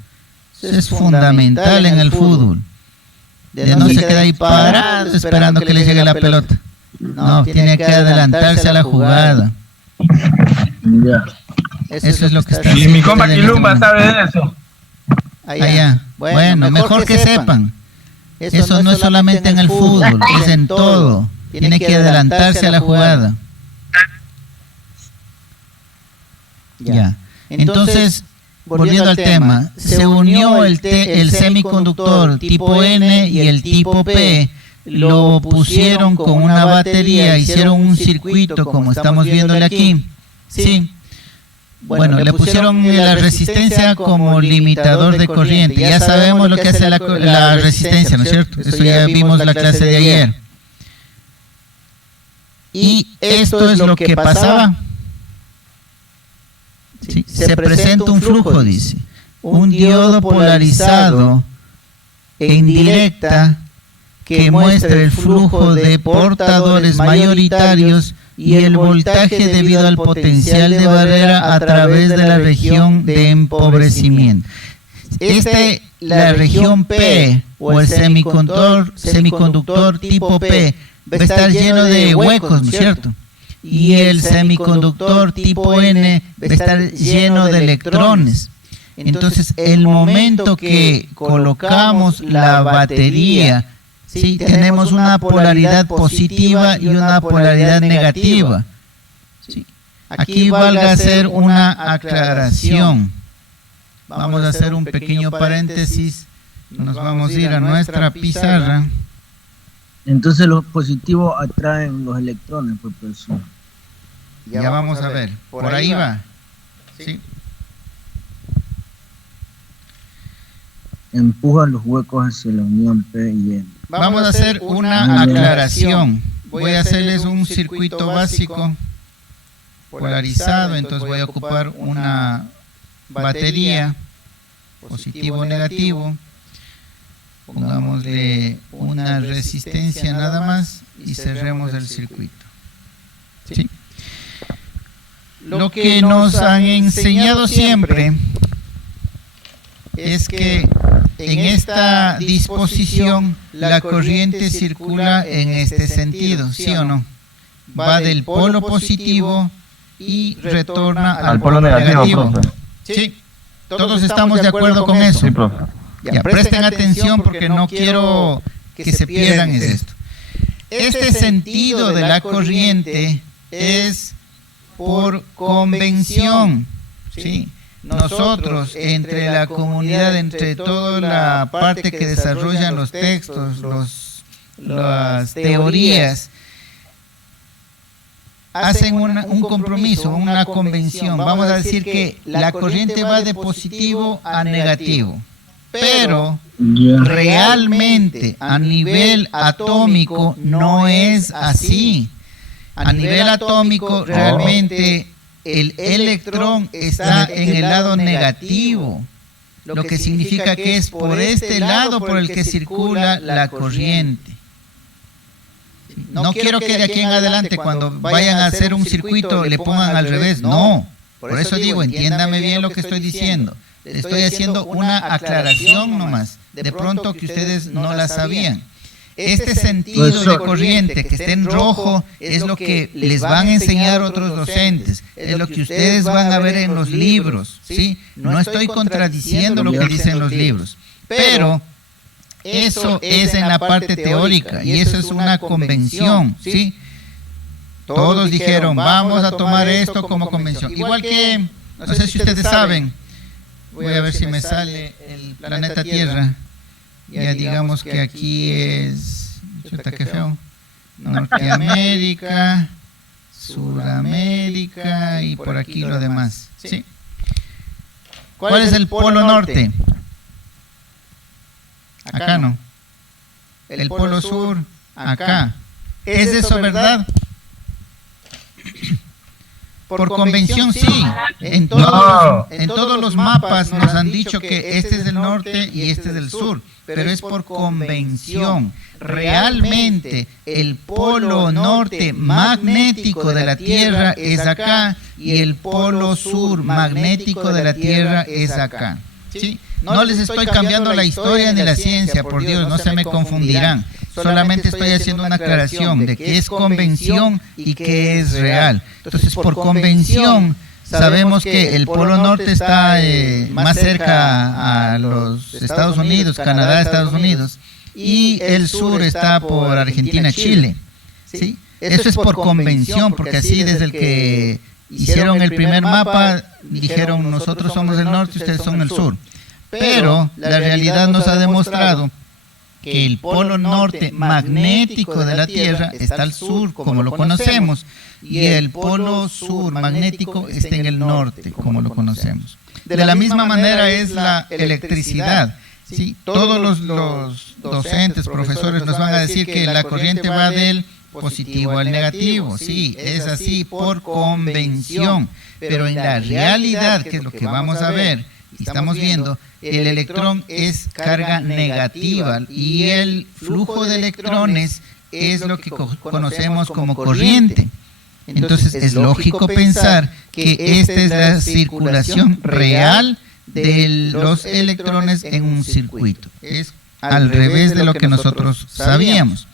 Eso es fundamental en el fútbol. Ya no se queda ahí parado esperando que le llegue la pelota. No, tiene que adelantarse a la jugada. Ya. Eso es lo que está Y mi compa Quilumba sabe de eso. Allá. Bueno, mejor que sepan. Eso no es solamente en el fútbol, es en todo. Tiene que adelantarse a la jugada. Ya. Entonces, volviendo al tema, se unió el semiconductor tipo N y el tipo P, lo pusieron con una batería, hicieron un circuito como estamos viéndole aquí, ¿sí? Bueno, le pusieron la resistencia como limitador de corriente. Ya sabemos lo que hace la resistencia, ¿no es cierto? Eso ya vimos en la clase de ayer. Y esto es lo que pasaba. Sí, se presenta un flujo, dice, un diodo polarizado en directa que muestra el flujo de portadores mayoritarios y el voltaje debido al potencial de barrera a través de la región de empobrecimiento. La región P o el semiconductor tipo P va a estar lleno de huecos, ¿no es cierto? Y el semiconductor tipo N va a estar lleno de electrones. Entonces, el momento que colocamos la batería, ¿sí? Tenemos una polaridad positiva y una polaridad negativa. ¿Sí? Aquí valga hacer una aclaración. Vamos a hacer un pequeño paréntesis. Nos vamos a ir a nuestra pizarra. Entonces los positivos atraen los electrones, pues eso. Ya vamos a ver. Por ahí va. ¿Sí? Empujan los huecos hacia la unión P y N. Vamos a hacer una aclaración. Voy a hacerles un circuito básico polarizado, entonces voy a ocupar una batería, positivo o negativo. Pongámosle una resistencia nada más y cerremos el circuito. ¿Sí? Lo que nos han enseñado siempre es que en esta disposición la corriente circula en este sentido, ¿sí o no? Va del polo positivo y retorna al polo negativo. Sí, todos estamos de acuerdo con eso. Sí, profe. Ya, presten atención porque no quiero que se pierdan esto. Este sentido de la corriente es por convención, ¿sí? Nosotros, entre la comunidad, entre toda la parte que desarrollan los textos, las teorías, hacen un compromiso, una convención. Vamos a decir que la corriente va de positivo a negativo. Pero realmente a nivel atómico no es así. A nivel atómico realmente el electrón está en el lado negativo, lo que significa que es por este lado por el que circula la corriente. No quiero que de aquí en adelante, cuando vayan a hacer un circuito, le pongan al revés. No. Por eso digo, entiéndame bien lo que estoy diciendo. Estoy haciendo una aclaración nomás. De pronto que ustedes no la sabían. Este sentido de corriente que esté en rojo es lo que les van a enseñar otros docentes, es lo que ustedes van a ver en los libros, ¿sí? No estoy contradiciendo lo que dicen los libros, pero eso es en la parte teórica y eso es una convención, ¿sí? Todos dijeron, vamos a tomar esto como convención. Igual que, no sé si ustedes saben, voy a ver si me sale el planeta Tierra. Ya digamos que aquí es, chuta, qué feo, Norteamérica, Suramérica y por aquí lo demás, ¿sí? ¿Cuál es el polo norte? Acá no. El polo sur, acá. ¿Es eso verdad? Por convención sí, en todos los mapas nos han dicho que este es el norte y este es el sur, pero es por convención. Realmente el polo norte magnético de la Tierra es acá y el polo sur magnético de la Tierra es acá. ¿Sí? No les estoy cambiando la historia ni la ciencia, por Dios, no se me confundirán. Solamente estoy haciendo una aclaración de qué es convención y qué es real. Entonces, por convención, sabemos que el polo norte está más cerca a los Estados Unidos, Canadá, Estados Unidos, y el sur está por Argentina, Chile. ¿Sí? Eso es por convención, porque así desde el que hicieron el primer mapa, dijeron nosotros somos el norte y ustedes son el sur. Pero la realidad nos ha demostrado que el polo norte magnético de la Tierra está al sur, como lo conocemos, y el polo sur magnético está en el norte, como lo conocemos. De la misma manera es la electricidad. ¿Sí? Todos los docentes, profesores nos van a decir que la corriente va del positivo al negativo. Sí, es así por convención, pero en la realidad, que es lo que vamos a ver y estamos viendo, el electrón es carga negativa y el flujo de electrones es lo que conocemos como corriente. Entonces es lógico pensar que esta es la circulación real de los electrones en un circuito. Es al revés de lo que nosotros sabíamos.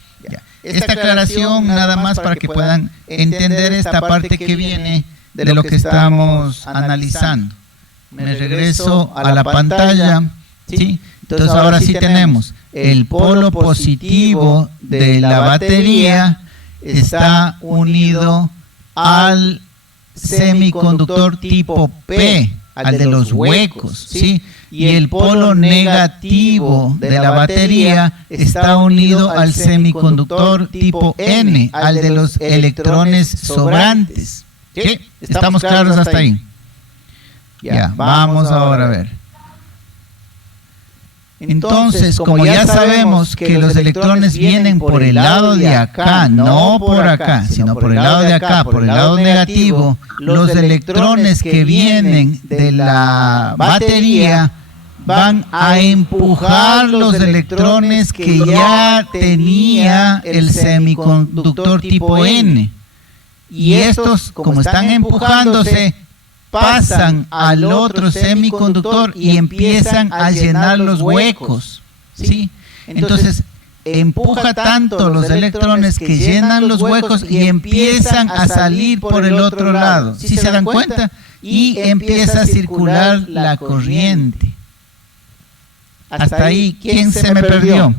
Esta aclaración nada más para que puedan entender esta parte que viene de lo que estamos analizando. Me regreso a la pantalla, ¿sí? Entonces ahora sí tenemos el polo positivo de la batería está unido al semiconductor tipo P, al de los huecos, ¿sí? Y el polo negativo de la batería está unido al semiconductor tipo N, al de los electrones sobrantes. ¿Sí? ¿Estamos claros hasta ahí? Ya, vamos ahora a ver. Entonces, como ya sabemos que los electrones vienen por el lado de acá, no por acá, sino por el lado de acá, por el lado negativo, los electrones que vienen de la batería van a empujar los electrones que ya tenía el semiconductor tipo N. Y estos, como están empujándose, pasan al otro semiconductor y empiezan a llenar los huecos, ¿sí? Entonces, empuja tanto los electrones que llenan los huecos y empiezan a salir por el otro lado, ¿sí se dan cuenta? Y empieza a circular la corriente. Hasta ahí, ¿quién se me perdió?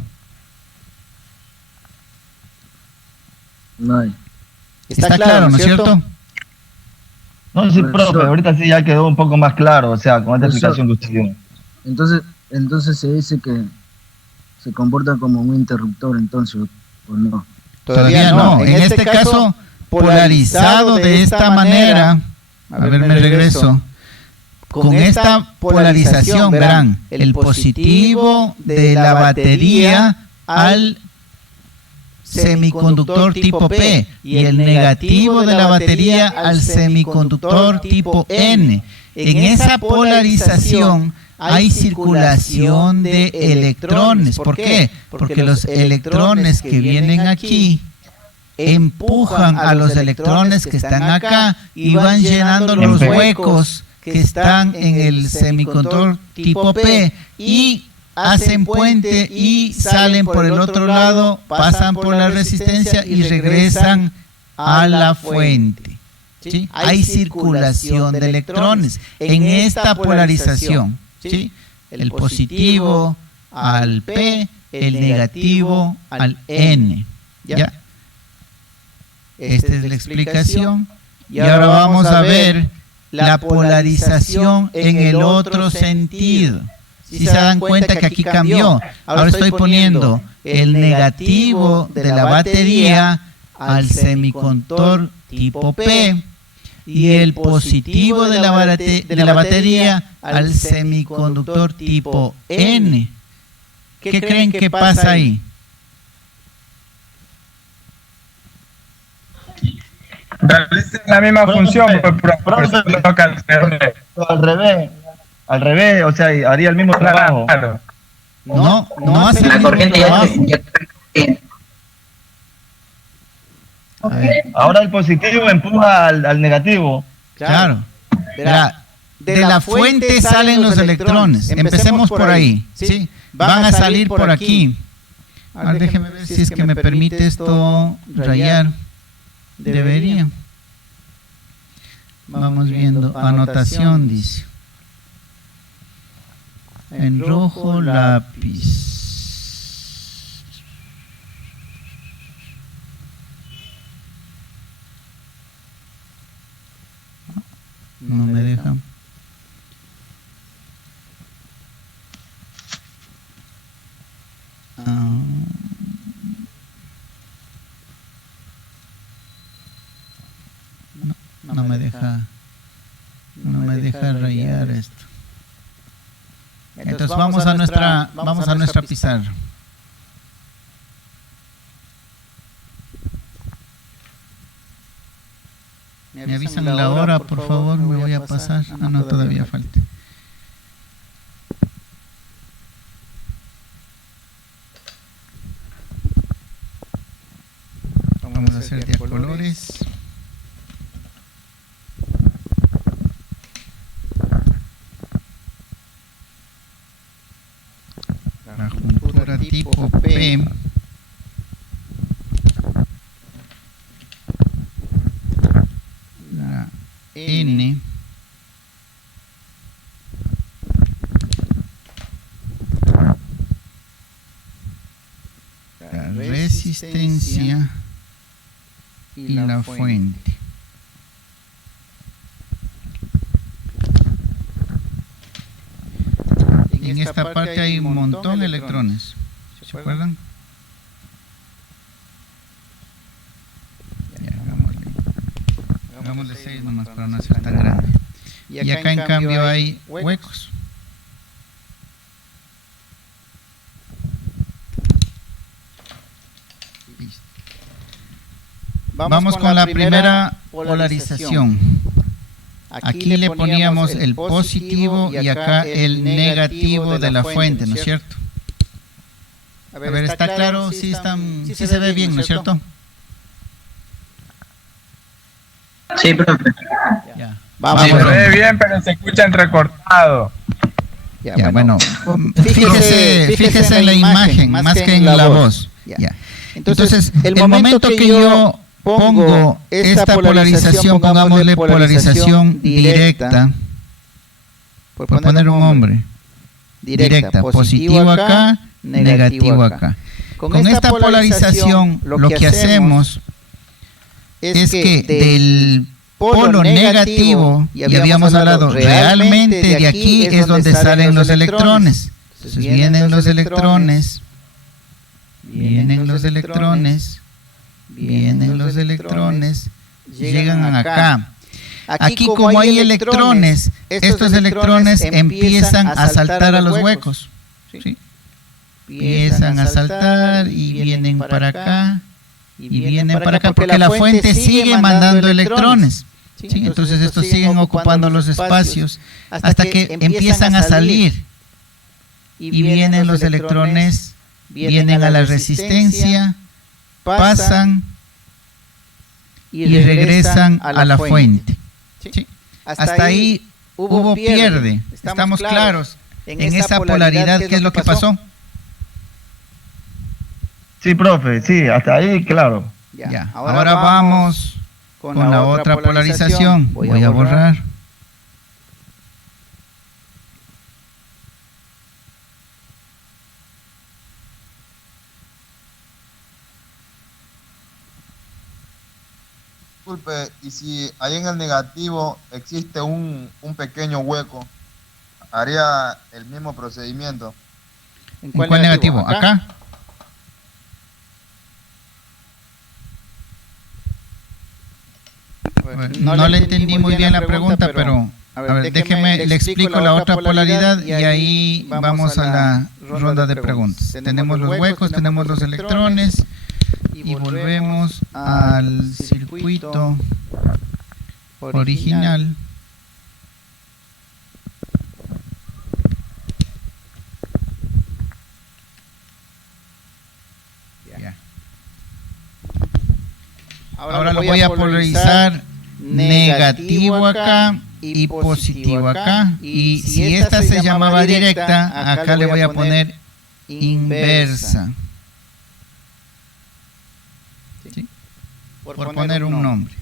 No hay. Está claro, ¿no es cierto? No, sí, profe, ahorita sí ya quedó un poco más claro, o sea, con esta explicación que usted dio. Entonces se dice que se comporta como un interruptor, entonces, ¿o no? Todavía no. En este caso, polarizado de esta manera, a ver, me regreso. Con esta polarización, verán, el positivo de la batería al semiconductor tipo P y el negativo de la batería al semiconductor tipo N. En esa polarización hay circulación de electrones. ¿Por qué? Porque los electrones que vienen aquí empujan a los electrones que están acá y van llenando los huecos que están en el semiconductor tipo P y hacen puente y salen por el otro lado, pasan por la resistencia y regresan a la fuente. ¿Sí? Hay circulación de electrones en esta polarización. ¿Sí? El positivo al P, el negativo al N. ¿Ya? Esta es la explicación. Y ahora vamos a ver la polarización en el otro sentido. Si se dan cuenta que aquí cambió, ahora estoy poniendo el negativo de la batería al semiconductor tipo P y el positivo de la batería al semiconductor tipo N. ¿Qué creen que pasa ahí? Realizan la misma función, pero toca al revés, o sea, haría el mismo trabajo. Claro. No hace el mismo trabajo. Ahora el positivo empuja al negativo. Claro. De la fuente salen los electrones. Empecemos por ahí. ¿Sí? Van a salir por aquí. Ahora déjeme ver si es que me permite esto rayar. Debería. Vamos viendo. Anotación dice. En rojo lápiz. No me deja. No me deja. No me deja rayar esto. Entonces vamos a nuestra pizarra. Me avisan la hora, por favor, me voy a pasar. No, todavía falta. Vamos a hacer de a colores. La juntura tipo P. La N. La resistencia y la fuente. En esta parte hay un montón de electrones. ¿Se acuerdan? Hagámosle 6 nomás para no hacer tan grande. Y acá en cambio hay huecos. Vamos con la primera polarización. Aquí le poníamos el positivo y acá el negativo de la fuente, ¿no es cierto? A ver, ¿está claro? Sí se ve bien, ¿no es cierto? Sí, profe. Ya. Vamos, se ve bien, pero se escucha entrecortado. Ya, bueno, fíjese en la imagen, más que en la voz. Ya. Entonces, el momento que yo pongo esta polarización, pongámosle polarización directa, por poner un nombre, directa, positivo acá, negativo acá. Con esta polarización lo que hacemos es que del polo negativo, y habíamos hablado, realmente de aquí es donde salen los electrones. Entonces vienen los electrones, vienen los electrones, llegan acá. Aquí como hay electrones, estos electrones empiezan a saltar a los huecos. ¿Sí? Empiezan a saltar y vienen para acá. Y vienen para acá porque la fuente sigue mandando electrones. ¿Sí? Entonces estos siguen ocupando los espacios hasta que empiezan a salir. Y vienen los electrones, vienen a la resistencia, pasan y regresan a la fuente. ¿Sí? Hasta ahí hubo pierde. Estamos claros en esa polaridad, ¿qué es lo que pasó? Sí, profe, sí, hasta ahí, claro. Ya. Ahora vamos con la otra polarización. Voy a borrar. Disculpe, y si ahí en el negativo existe un pequeño hueco, ¿haría el mismo procedimiento? ¿En cuál negativo? ¿Acá? No le entendí muy bien la pregunta, pero a ver, déjeme, le explico la otra polaridad y ahí vamos a la ronda de preguntas. Tenemos los huecos, tenemos los electrones y volvemos al circuito original. Ahora lo voy a polarizar negativo acá y positivo acá. Y si esta se llamaba directa, acá le voy a poner inversa. ¿Sí? Por poner un nombre.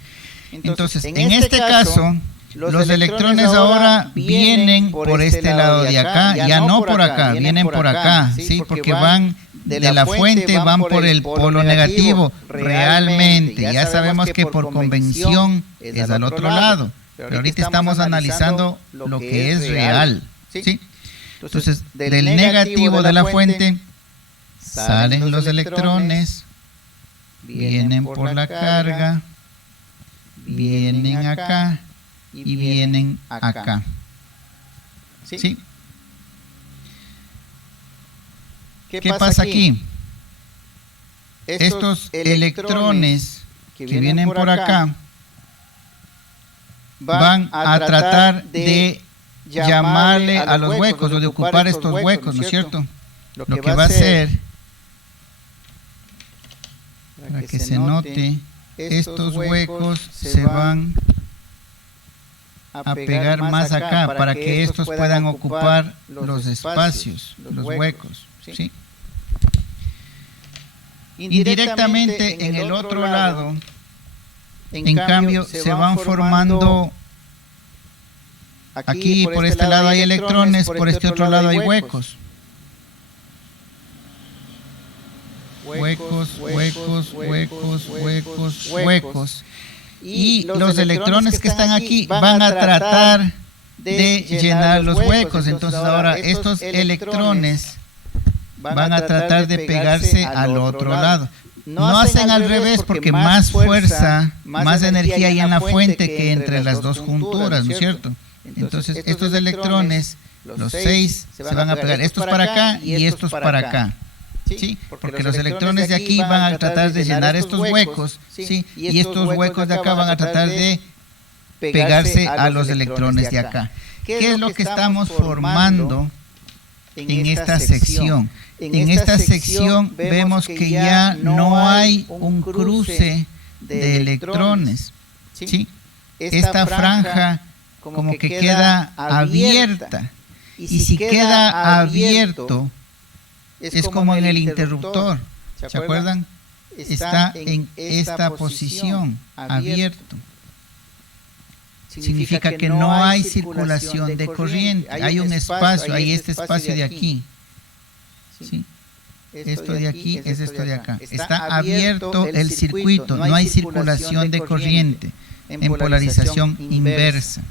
Entonces, en este caso, los electrones ahora vienen por este lado de acá, ya no por acá, vienen por acá, ¿sí? Porque van de la fuente, van por el polo negativo, realmente. Ya sabemos que por convención es al otro lado, pero ahorita estamos analizando lo que es real, ¿sí? Entonces, del negativo de la fuente salen los electrones, vienen por la carga, vienen acá y vienen acá. ¿Sí? ¿Qué pasa aquí? Estos electrones que vienen por acá van a tratar de llamarle a los huecos o de ocupar estos huecos, ¿no es cierto? Lo que va a hacer, para que se note, estos huecos se van a pegar más acá para que estos puedan ocupar los espacios, los huecos, ¿sí? Indirectamente en el otro lado, en cambio, se van formando, aquí por este lado hay electrones, por este otro lado hay huecos. Huecos, huecos, huecos, huecos, huecos. Y los electrones que están aquí van a tratar de llenar los huecos. Entonces ahora estos electrones van a tratar de pegarse al otro lado. No hacen al revés porque más fuerza, más energía hay en la fuente que entre las dos junturas, ¿no es cierto? Entonces estos electrones, los 6, se van a pegar estos para acá y estos para acá. ¿Sí? Porque los electrones de aquí van a tratar de llenar estos huecos, ¿sí? Y estos huecos de acá van a tratar de pegarse a los electrones de acá. ¿Qué es lo que estamos formando en esta sección? En esta sección vemos que ya no hay un cruce de electrones, ¿sí? Esta franja como que queda abierta, y si queda abierto, es como en el interruptor, ¿se acuerdan? Está en esta posición, abierto. Significa que no hay circulación de corriente, hay un espacio, hay este espacio de aquí. ¿Sí? Esto de aquí es esto de acá. Está abierto el circuito, no hay circulación de corriente en polarización inversa.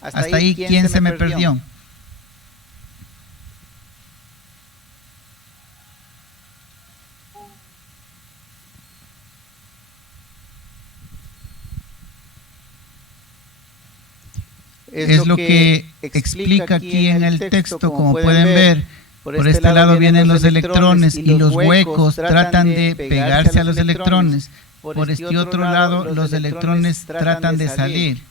Hasta ahí, ¿quién se me perdió? Es lo que explica aquí en el texto, como pueden ver. Por este lado vienen los electrones y los huecos tratan de pegarse a los electrones. Por este otro lado los electrones tratan de salir.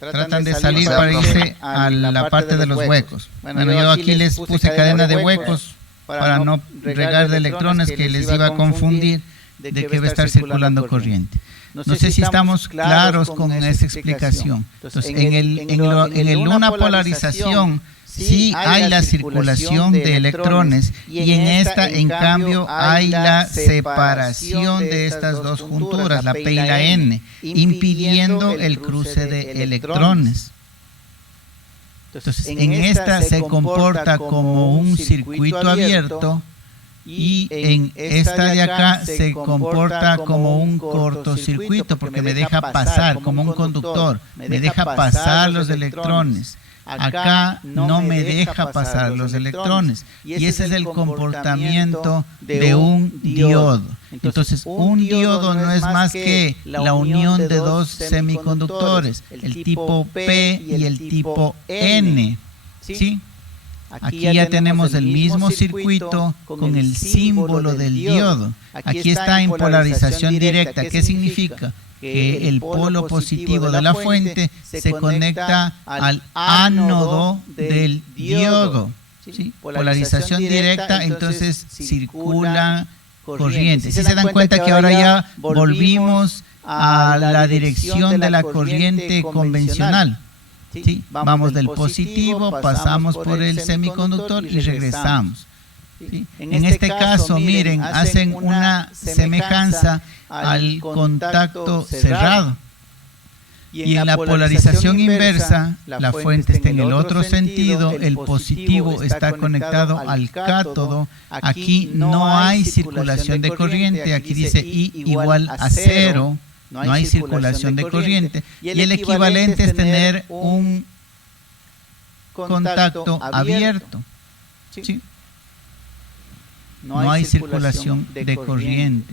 Tratan de salir para irse a la parte de los huecos. Bueno, yo aquí les puse cadena de huecos para no regar de electrones que les iba a confundir. de que va a estar circulando corriente. No sé si estamos claros con esa explicación. Entonces, en una polarización sí hay la circulación de electrones y en esta, en cambio, hay la separación de estas dos junturas, la P y la N, impidiendo el cruce de electrones. Entonces, en esta se comporta como un circuito abierto y en esta de acá se comporta como un cortocircuito porque me deja pasar, como un conductor, me deja pasar los electrones. Acá no me deja pasar los electrones y ese es el comportamiento de un diodo. Entonces, un diodo no es más que la unión de dos semiconductores, el tipo P y el tipo N. ¿Sí? Aquí ya tenemos el mismo circuito con el símbolo del diodo. Aquí está en polarización directa. ¿Qué significa? Que el polo positivo de la fuente se conecta al ánodo del diodo. ¿Sí? Polarización directa, entonces circula corriente. Si se dan cuenta que ahora ya volvimos a la dirección de la corriente convencional. ¿Sí? Vamos del positivo, pasamos por el semiconductor y regresamos. ¿Sí? En este caso, miren, hacen una semejanza al contacto cerrado. Y en la polarización inversa, la fuente está en el otro sentido, el positivo está conectado al cátodo. Aquí no hay circulación de corriente, aquí dice I igual a 0. No hay circulación de corriente y el equivalente es tener un contacto abierto. ¿Sí? No hay circulación de corriente.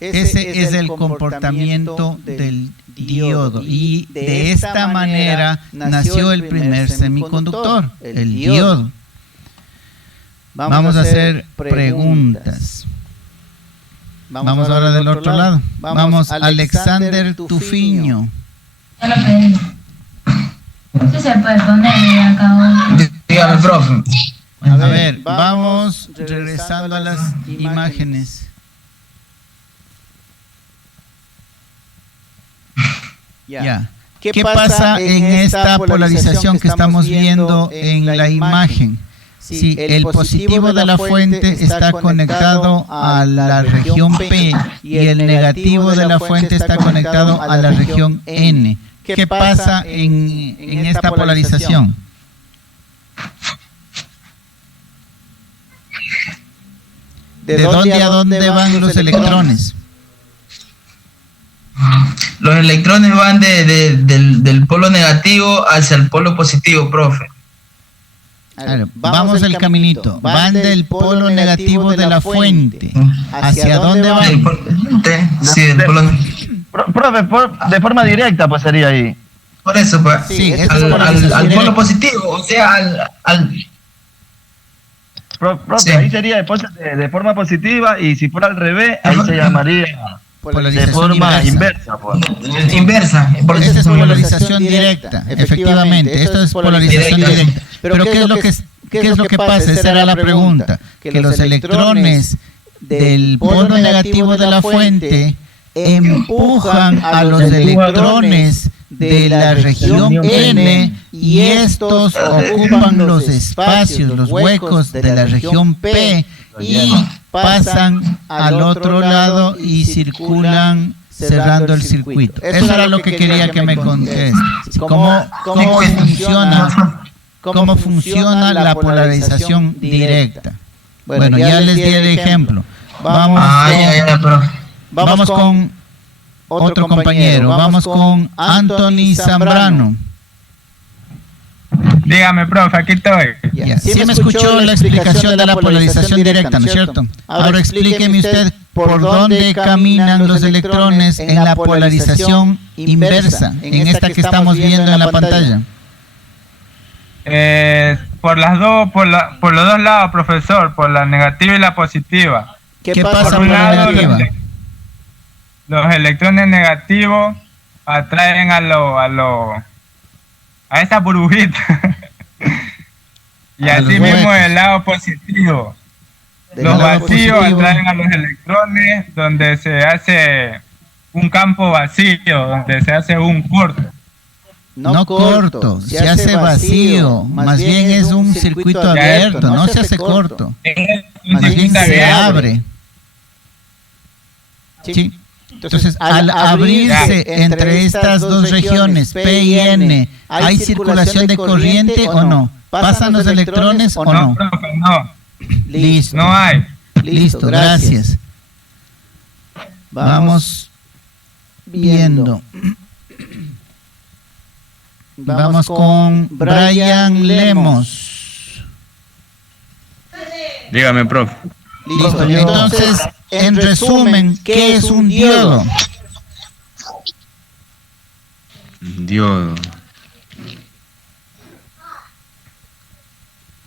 Ese es el comportamiento del diodo y de esta manera nació el primer semiconductor, el diodo. Vamos a hacer preguntas. Vamos ahora del otro lado. Vamos, Alexander Tufiño. ¿Qué se puede poner acá? Dígame, profe. A ver, vamos regresando a las imágenes. Ya. ¿Qué pasa en esta polarización que estamos viendo en la imagen? Si el positivo de la fuente está conectado a la región P y el negativo de la fuente está conectado a la región N, ¿qué pasa en esta polarización? ¿De dónde a dónde van los electrones? Los electrones van del polo negativo hacia el polo positivo, profe. Claro, vamos el caminito. Van del polo negativo de la fuente. ¿Hacia dónde van? Sí, del polo. Profe, de forma directa pues sería ahí. Por eso, pues. Sí, al polo positivo, o sea, Profe, sí. ahí sería de forma positiva y si fuera al revés, ahí se llamaría de forma inversa. Pues. Inversa. Esta es polarización directa, efectivamente. Esto es polarización directa. Pero ¿qué es lo que pasa? Esa era la pregunta. Que los electrones del polo negativo de la fuente empujan a los electrones de la región N y estos ocupan los espacios, los huecos de la región P y pasan al otro lado y circulan cerrando el circuito. Eso era lo que quería que me conteste. ¿Cómo funciona la polarización directa? Bueno, ya les di el ejemplo. Vamos con otro compañero. Vamos con Anthony Zambrano. Dígame, profe, aquí estoy. Sí me escuchó la explicación de la polarización directa, ¿no es cierto? Ahora explíqueme usted por dónde caminan los electrones en la polarización inversa, en esta que estamos viendo en la pantalla. Por los dos lados, profesor, por la negativa y la positiva. ¿Qué pasa por la negativa? Los electrones negativos atraen a esa burbujita. Y así mismo el lado positivo. Los vacíos atraen a los electrones, donde se hace un campo vacío, donde se hace un corto. No corto, se hace vacío, más bien es un circuito abierto, no se hace corto, más bien se abre. Sí. Entonces, al abrirse entre estas dos regiones, P y N, ¿hay circulación de corriente o no? ¿Pasan los electrones o no? No. Listo. No hay. Listo, gracias. Vamos viendo. Vamos con Brian Lemos. Dígame, profe. Listo, entonces, en resumen, ¿qué es un diodo? Diodo.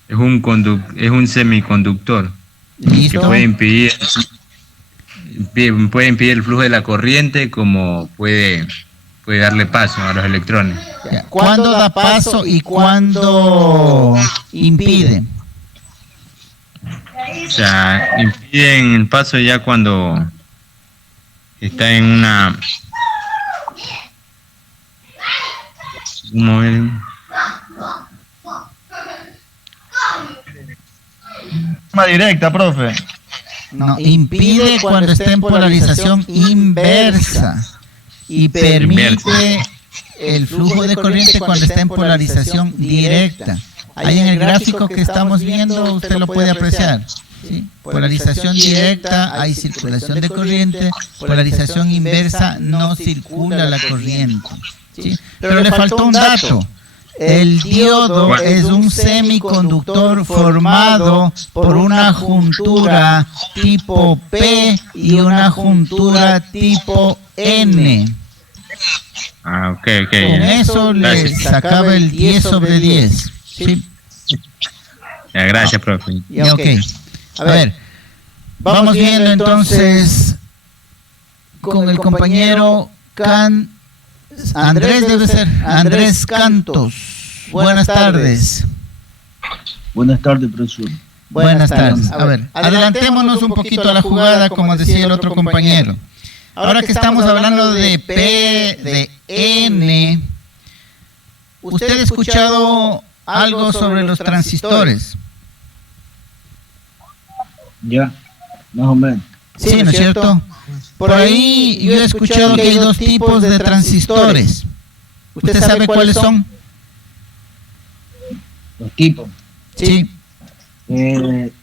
Es un semiconductor. Listo. Que puede impedir el flujo de la corriente, como puede darle paso a los electrones. ¿Cuándo da paso y cuándo impide? O sea, impiden el paso ya cuando está en una... Más directa, profe. No, impide cuando está en polarización inversa y permite el flujo de corriente cuando está en polarización directa. Ahí en el gráfico que estamos viendo usted lo puede apreciar. ¿Sí? Polarización directa, hay circulación de corriente. Polarización inversa, no circula la corriente. ¿Sí? Pero le faltó un dato. El diodo es un semiconductor formado por una juntura tipo P y una juntura tipo N. Ah, ok. Con eso le sacaba el 10 sobre 10. ¿Sí? Ya, gracias, profe. Ya, ok. A ver, vamos viendo entonces con el compañero Andrés, debe ser, Andrés Cantos. Buenas tardes. Buenas tardes, profesor. Buenas tardes. A ver, adelantémonos un poquito a la jugada, como decía el otro compañero. Ahora que estamos hablando de P, de N, ¿usted ha escuchado algo sobre los transistores? Ya, más o menos. Sí, ¿no es cierto? Por ahí yo he escuchado que hay dos tipos de transistores. ¿Usted sabe cuáles son? Los tipos. Sí. El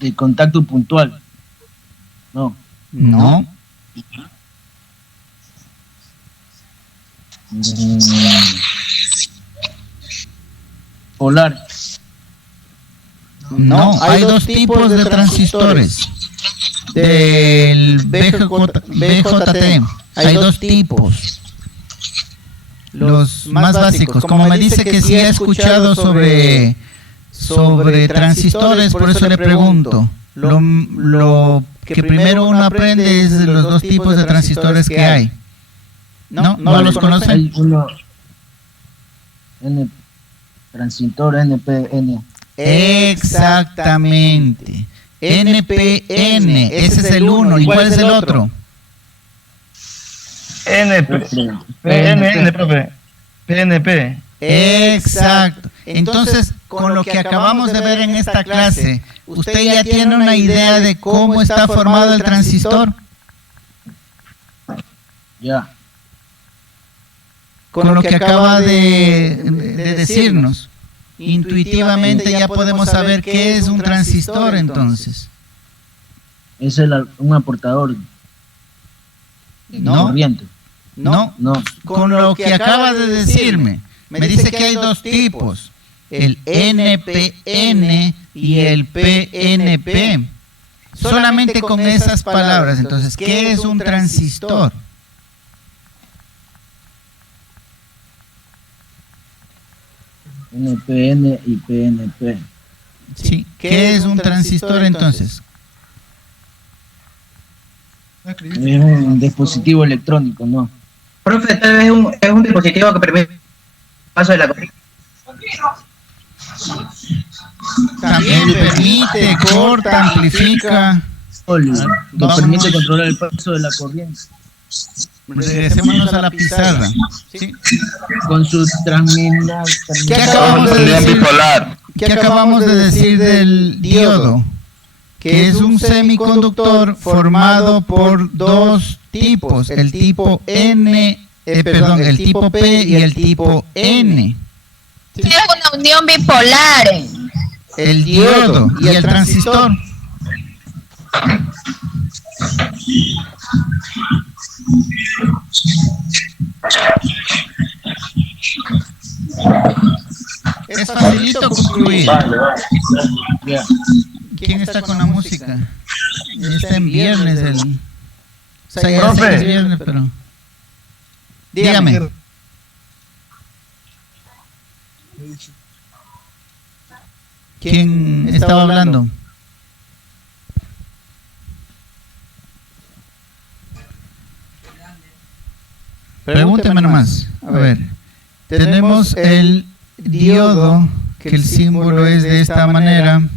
de contacto puntual. No. No. Polar. No, hay dos tipos de transistores. Del BJT. Hay dos tipos. Los más básicos. Como me dice que sí ha escuchado sobre transistores, por eso le pregunto. Lo que primero uno aprende es los dos tipos de transistores que hay. ¿No los conocen? Hay uno transistor NPN. Exactamente. NPN, ese es el uno. ¿Y cuál es el otro? PNP, profe. PNP. Exacto. Entonces, con lo que acabamos de ver en esta clase, ¿usted ya tiene una idea de cómo está formado el transistor? Ya. Con lo que acaba de decirnos. Intuitivamente ya podemos saber qué es un transistor entonces. Es un aportador. No, corriente. No, con lo que acaba de decirme, me dice que hay dos tipos, el NPN y el PNP. Solamente con esas palabras, entonces, ¿qué es un transistor? NPN y PNP. Sí, ¿qué es un transistor entonces? Es un dispositivo electrónico, ¿no? Profe, tal vez es un dispositivo que permite el paso de la corriente. También permite, corta, amplifica. Nos permite controlar el paso de la corriente. Regresémonos a la pizarra. ¿Sí? Con su terminal. ¿Qué acabamos de decir del diodo? Que es un semiconductor formado por dos tipos, el tipo el tipo P y el tipo N. Es una unión bipolar. El diodo y el transistor. Es facilito concluir. ¿Quién está con la música? Está en viernes el... O sea, ya sé que es viernes, pero... Dígame. ¿Quién estaba hablando? Pregúnteme nomás. A ver. Tenemos el diodo, que el símbolo es de esta manera.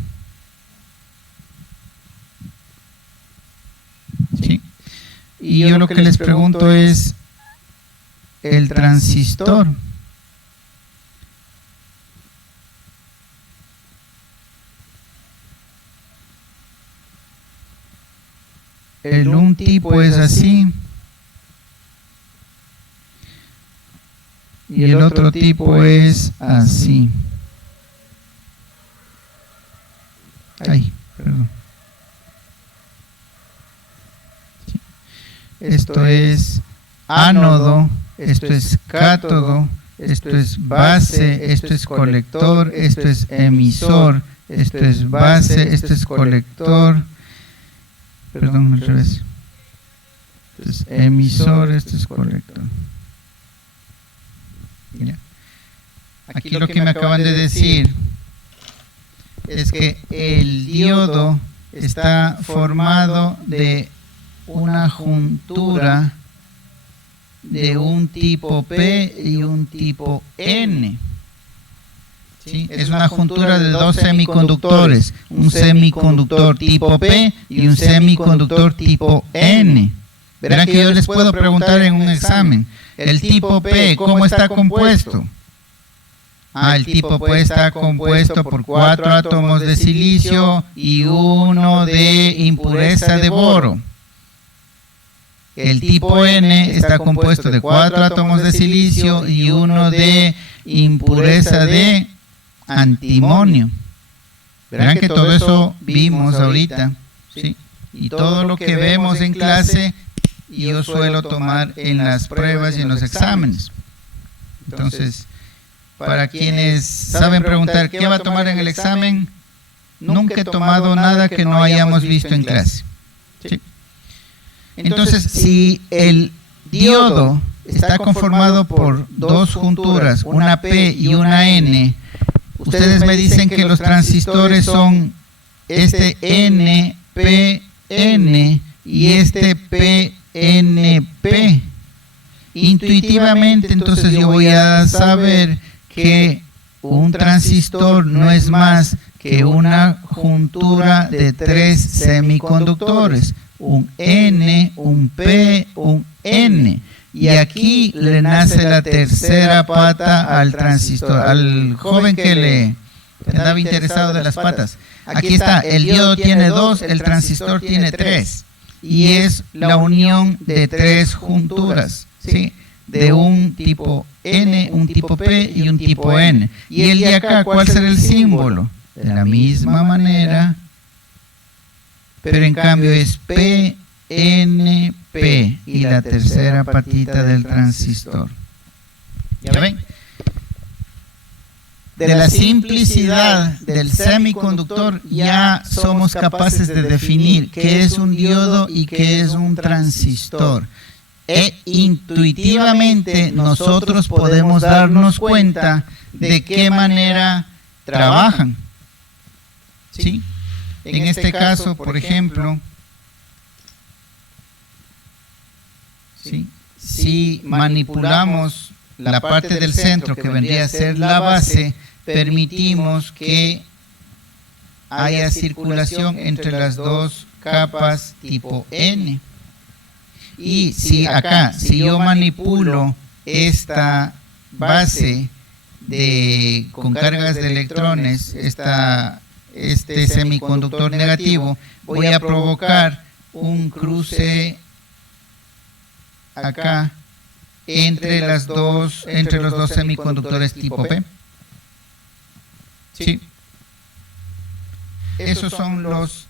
Sí. Y yo lo que les pregunto es el transistor. Un tipo es así y el otro tipo es así. Ay, perdón. Sí. Esto es ánodo, esto es cátodo, esto es base, esto es colector, esto es emisor, esto es base, esto es colector. Perdón, al revés. Esto es emisor, esto es colector. Ya. Aquí lo que me acaban de decir es que el diodo está formado de una juntura de un tipo P y un tipo N. ¿Sí? Es una juntura de dos semiconductores, un semiconductor tipo P y un semiconductor tipo N. Verán que yo les puedo preguntar en un examen, el tipo P, ¿cómo está compuesto? El tipo P está compuesto por 4 átomos de silicio y 1 de impureza de boro. El tipo N está compuesto de 4 átomos de silicio y 1 de impureza de antimonio. Verán que todo eso vimos ahorita, ¿sí? Y todo lo que vemos en clase yo suelo tomar en las pruebas y en los exámenes. Entonces, para quienes saben preguntar qué va a tomar en el examen, nunca he tomado nada que no hayamos visto en clase, ¿sí? Entonces, si el diodo está conformado por dos junturas, una P y una N, ustedes me dicen que los transistores son este NPN y este PNP. Intuitivamente, entonces yo voy a saber que un transistor no es más que una juntura de 3 semiconductores, un N, un P, un N. Y aquí le nace la tercera pata al transistor, al joven que andaba interesado de las patas. Aquí está, el diodo tiene 2, el transistor tiene 3. Y es la unión de 3 junturas, ¿sí? De un tipo N, un tipo P y un tipo N. Y el de acá, ¿cuál será el símbolo? De la misma manera, pero en cambio es PNP y la tercera patita del transistor. ¿Ya ven? De la simplicidad del semiconductor ya somos capaces de definir qué es un diodo y qué es un transistor. E intuitivamente nosotros podemos darnos cuenta de qué manera trabajan. ¿Sí? En este caso, por ejemplo, ¿sí? Si manipulamos la parte del centro que vendría a ser la base, permitimos que haya circulación entre las dos capas tipo N. Y si acá, si yo manipulo esta base con cargas de electrones, este semiconductor negativo, voy a provocar un cruce acá entre los dos semiconductores tipo P. Sí. Esos son los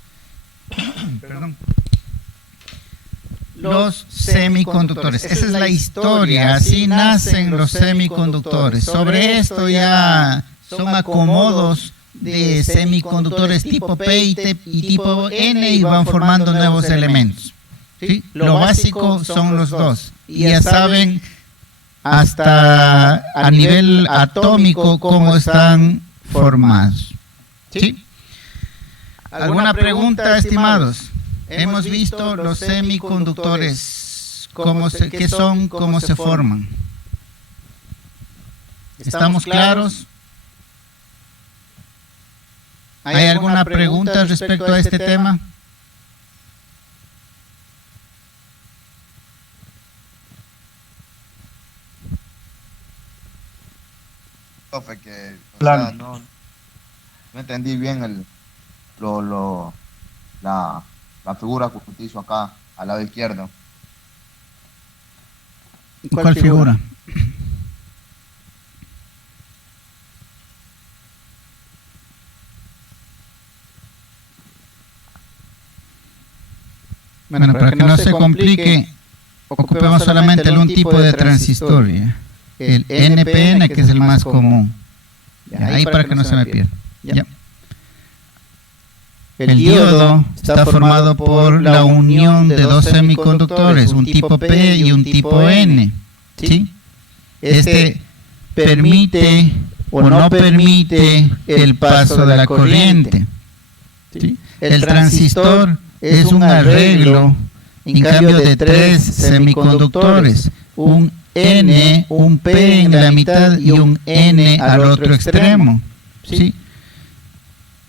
semiconductores. Esa es la historia, así nacen los semiconductores. Sobre esto ya son acomodos de semiconductores tipo P y tipo N y van formando nuevos elementos. ¿Sí? Lo básico son los dos. Y ya saben hasta a nivel atómico cómo están formados. ¿Sí? ¿Alguna pregunta, estimados? Hemos visto los semiconductores, qué son, cómo se forman. ¿Estamos claros? ¿Hay alguna pregunta respecto a este tema? Profe, que o sea, no entendí bien la figura que usted hizo acá al lado izquierdo. ¿Cuál figura? Bueno, para que no se complique, ocupemos solamente un tipo de transistor, ¿ya? El NPN, que es el más común. Ahí para que no se me pierda. ¿Ya? El diodo está formado por la unión de dos semiconductores, un tipo P y un tipo N. ¿Sí? Este permite o no permite el paso de la corriente. ¿Sí? El transistor es un arreglo en cambio de tres semiconductores, un N, un P en la mitad y un N al otro extremo. ¿Sí?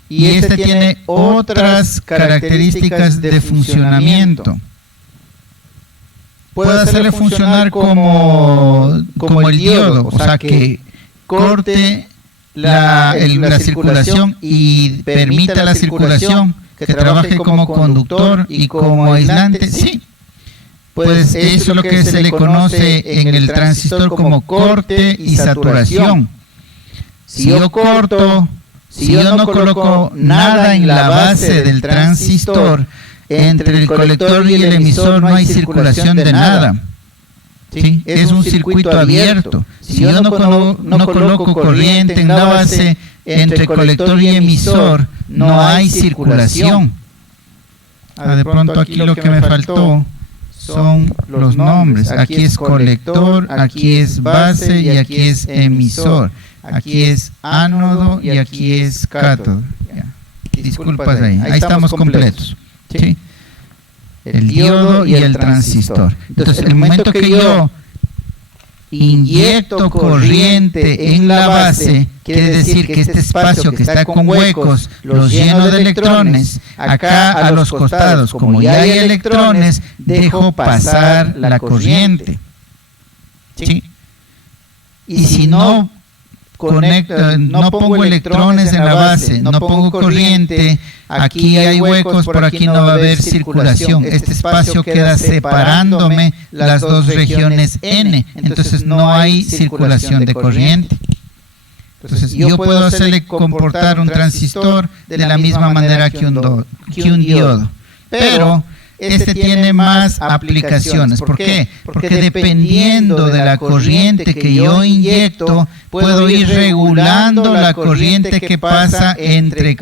Y este tiene otras características de funcionamiento. Puede hacerle funcionar como el diodo, o sea que corte la circulación y permita la circulación, que trabaje como conductor y como aislante. Sí, pues eso es lo que se le conoce en el transistor como corte y saturación. Si yo corto, si yo no coloco nada en la base del transistor, entre el colector y el emisor no hay circulación de nada. ¿Sí? Es un circuito abierto. Si yo no coloco corriente en la base entre colector y emisor, no hay circulación. De pronto aquí lo que me faltó son los nombres. Aquí es colector, aquí es base y aquí es emisor. Aquí es ánodo y aquí es cátodo. Disculpas ahí. Ahí estamos completos. ¿Sí? El diodo y el transistor. Entonces, el momento que yo inyecto corriente en la base, quiere decir que este espacio que está con huecos los lleno de electrones. Acá a los costados, como ya hay electrones, dejo pasar la corriente. ¿Sí? Y si no no pongo electrones en la base, no pongo corriente, aquí hay huecos, por aquí no va a haber circulación. Este espacio queda separándome las dos regiones N, entonces no hay circulación de corriente. Entonces yo puedo hacerle comportar un transistor de la misma manera que un diodo, pero este tiene más aplicaciones. ¿Por qué? Porque dependiendo de la corriente que yo inyecto, puedo ir regulando la corriente que pasa entre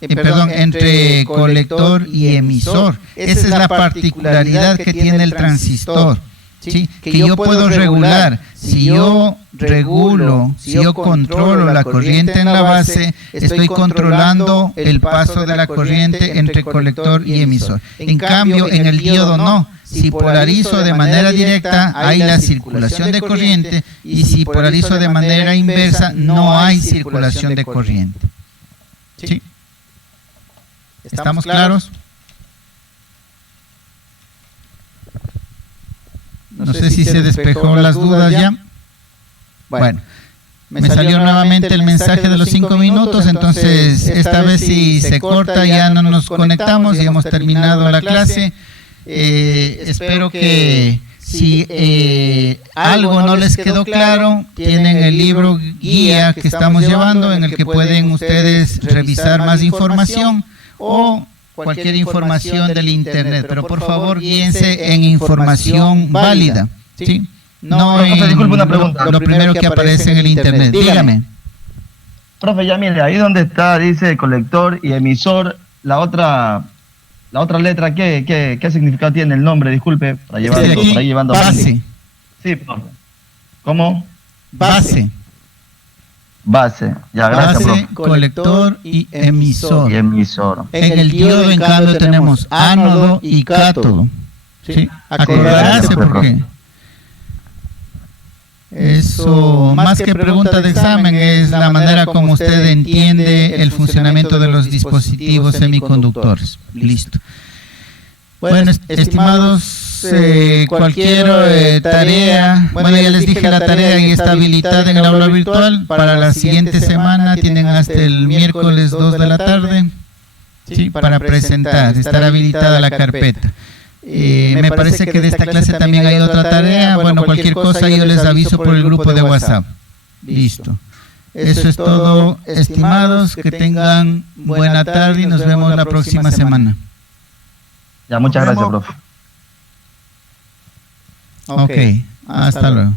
entre colector y emisor. Esa es la particularidad que tiene el transistor. ¿Sí? Que yo puedo regular. Si yo regulo, si yo controlo la corriente en la base, estoy controlando el paso de la corriente entre colector y emisor. En cambio, en el diodo no. Si polarizo de manera directa, hay la circulación de corriente, y si polarizo de manera inversa, no hay circulación de corriente. ¿Sí? ¿Estamos claros? No sé si se despejó las dudas ya. Bueno, me salió nuevamente el mensaje de los 5 minutos, entonces esta vez si se corta ya no nos conectamos y hemos terminado la clase. Espero que si algo no les quedó claro, tienen el libro guía que estamos llevando en el que pueden ustedes revisar más información o cualquier información del internet, pero por favor guíense en información válida, ¿sí? No en disculpe una pregunta. lo primero que aparece en el internet. Dígame. Profe, ya mire, ahí donde está, dice colector y emisor, la otra letra, ¿qué significado tiene el nombre? Disculpe, para llevando base. Sí, profe. ¿Cómo? Base. Base. Ya, gracias, Base, profe. colector y emisor. Y emisor. En el diodo, en cambio, tenemos ánodo y cátodo. ¿Sí? Acordarse porque eso, más que pregunta de examen, es la manera como usted entiende el funcionamiento de los dispositivos semiconductores. Listo. Bueno, estimados, cualquier tarea, bueno, ya les dije, la tarea ya está habilitada en el aula virtual. Para la siguiente semana tienen hasta el miércoles 2 de la tarde, ¿sí? Para presentar, estar habilitada la carpeta. Me parece que de esta clase también hay otra tarea. Bueno, cualquier cosa yo les aviso por el grupo de WhatsApp. Listo. Eso es todo, estimados. Que tengan buena tarde y nos vemos la próxima semana. Ya, muchas gracias, profe. Ok, hasta luego.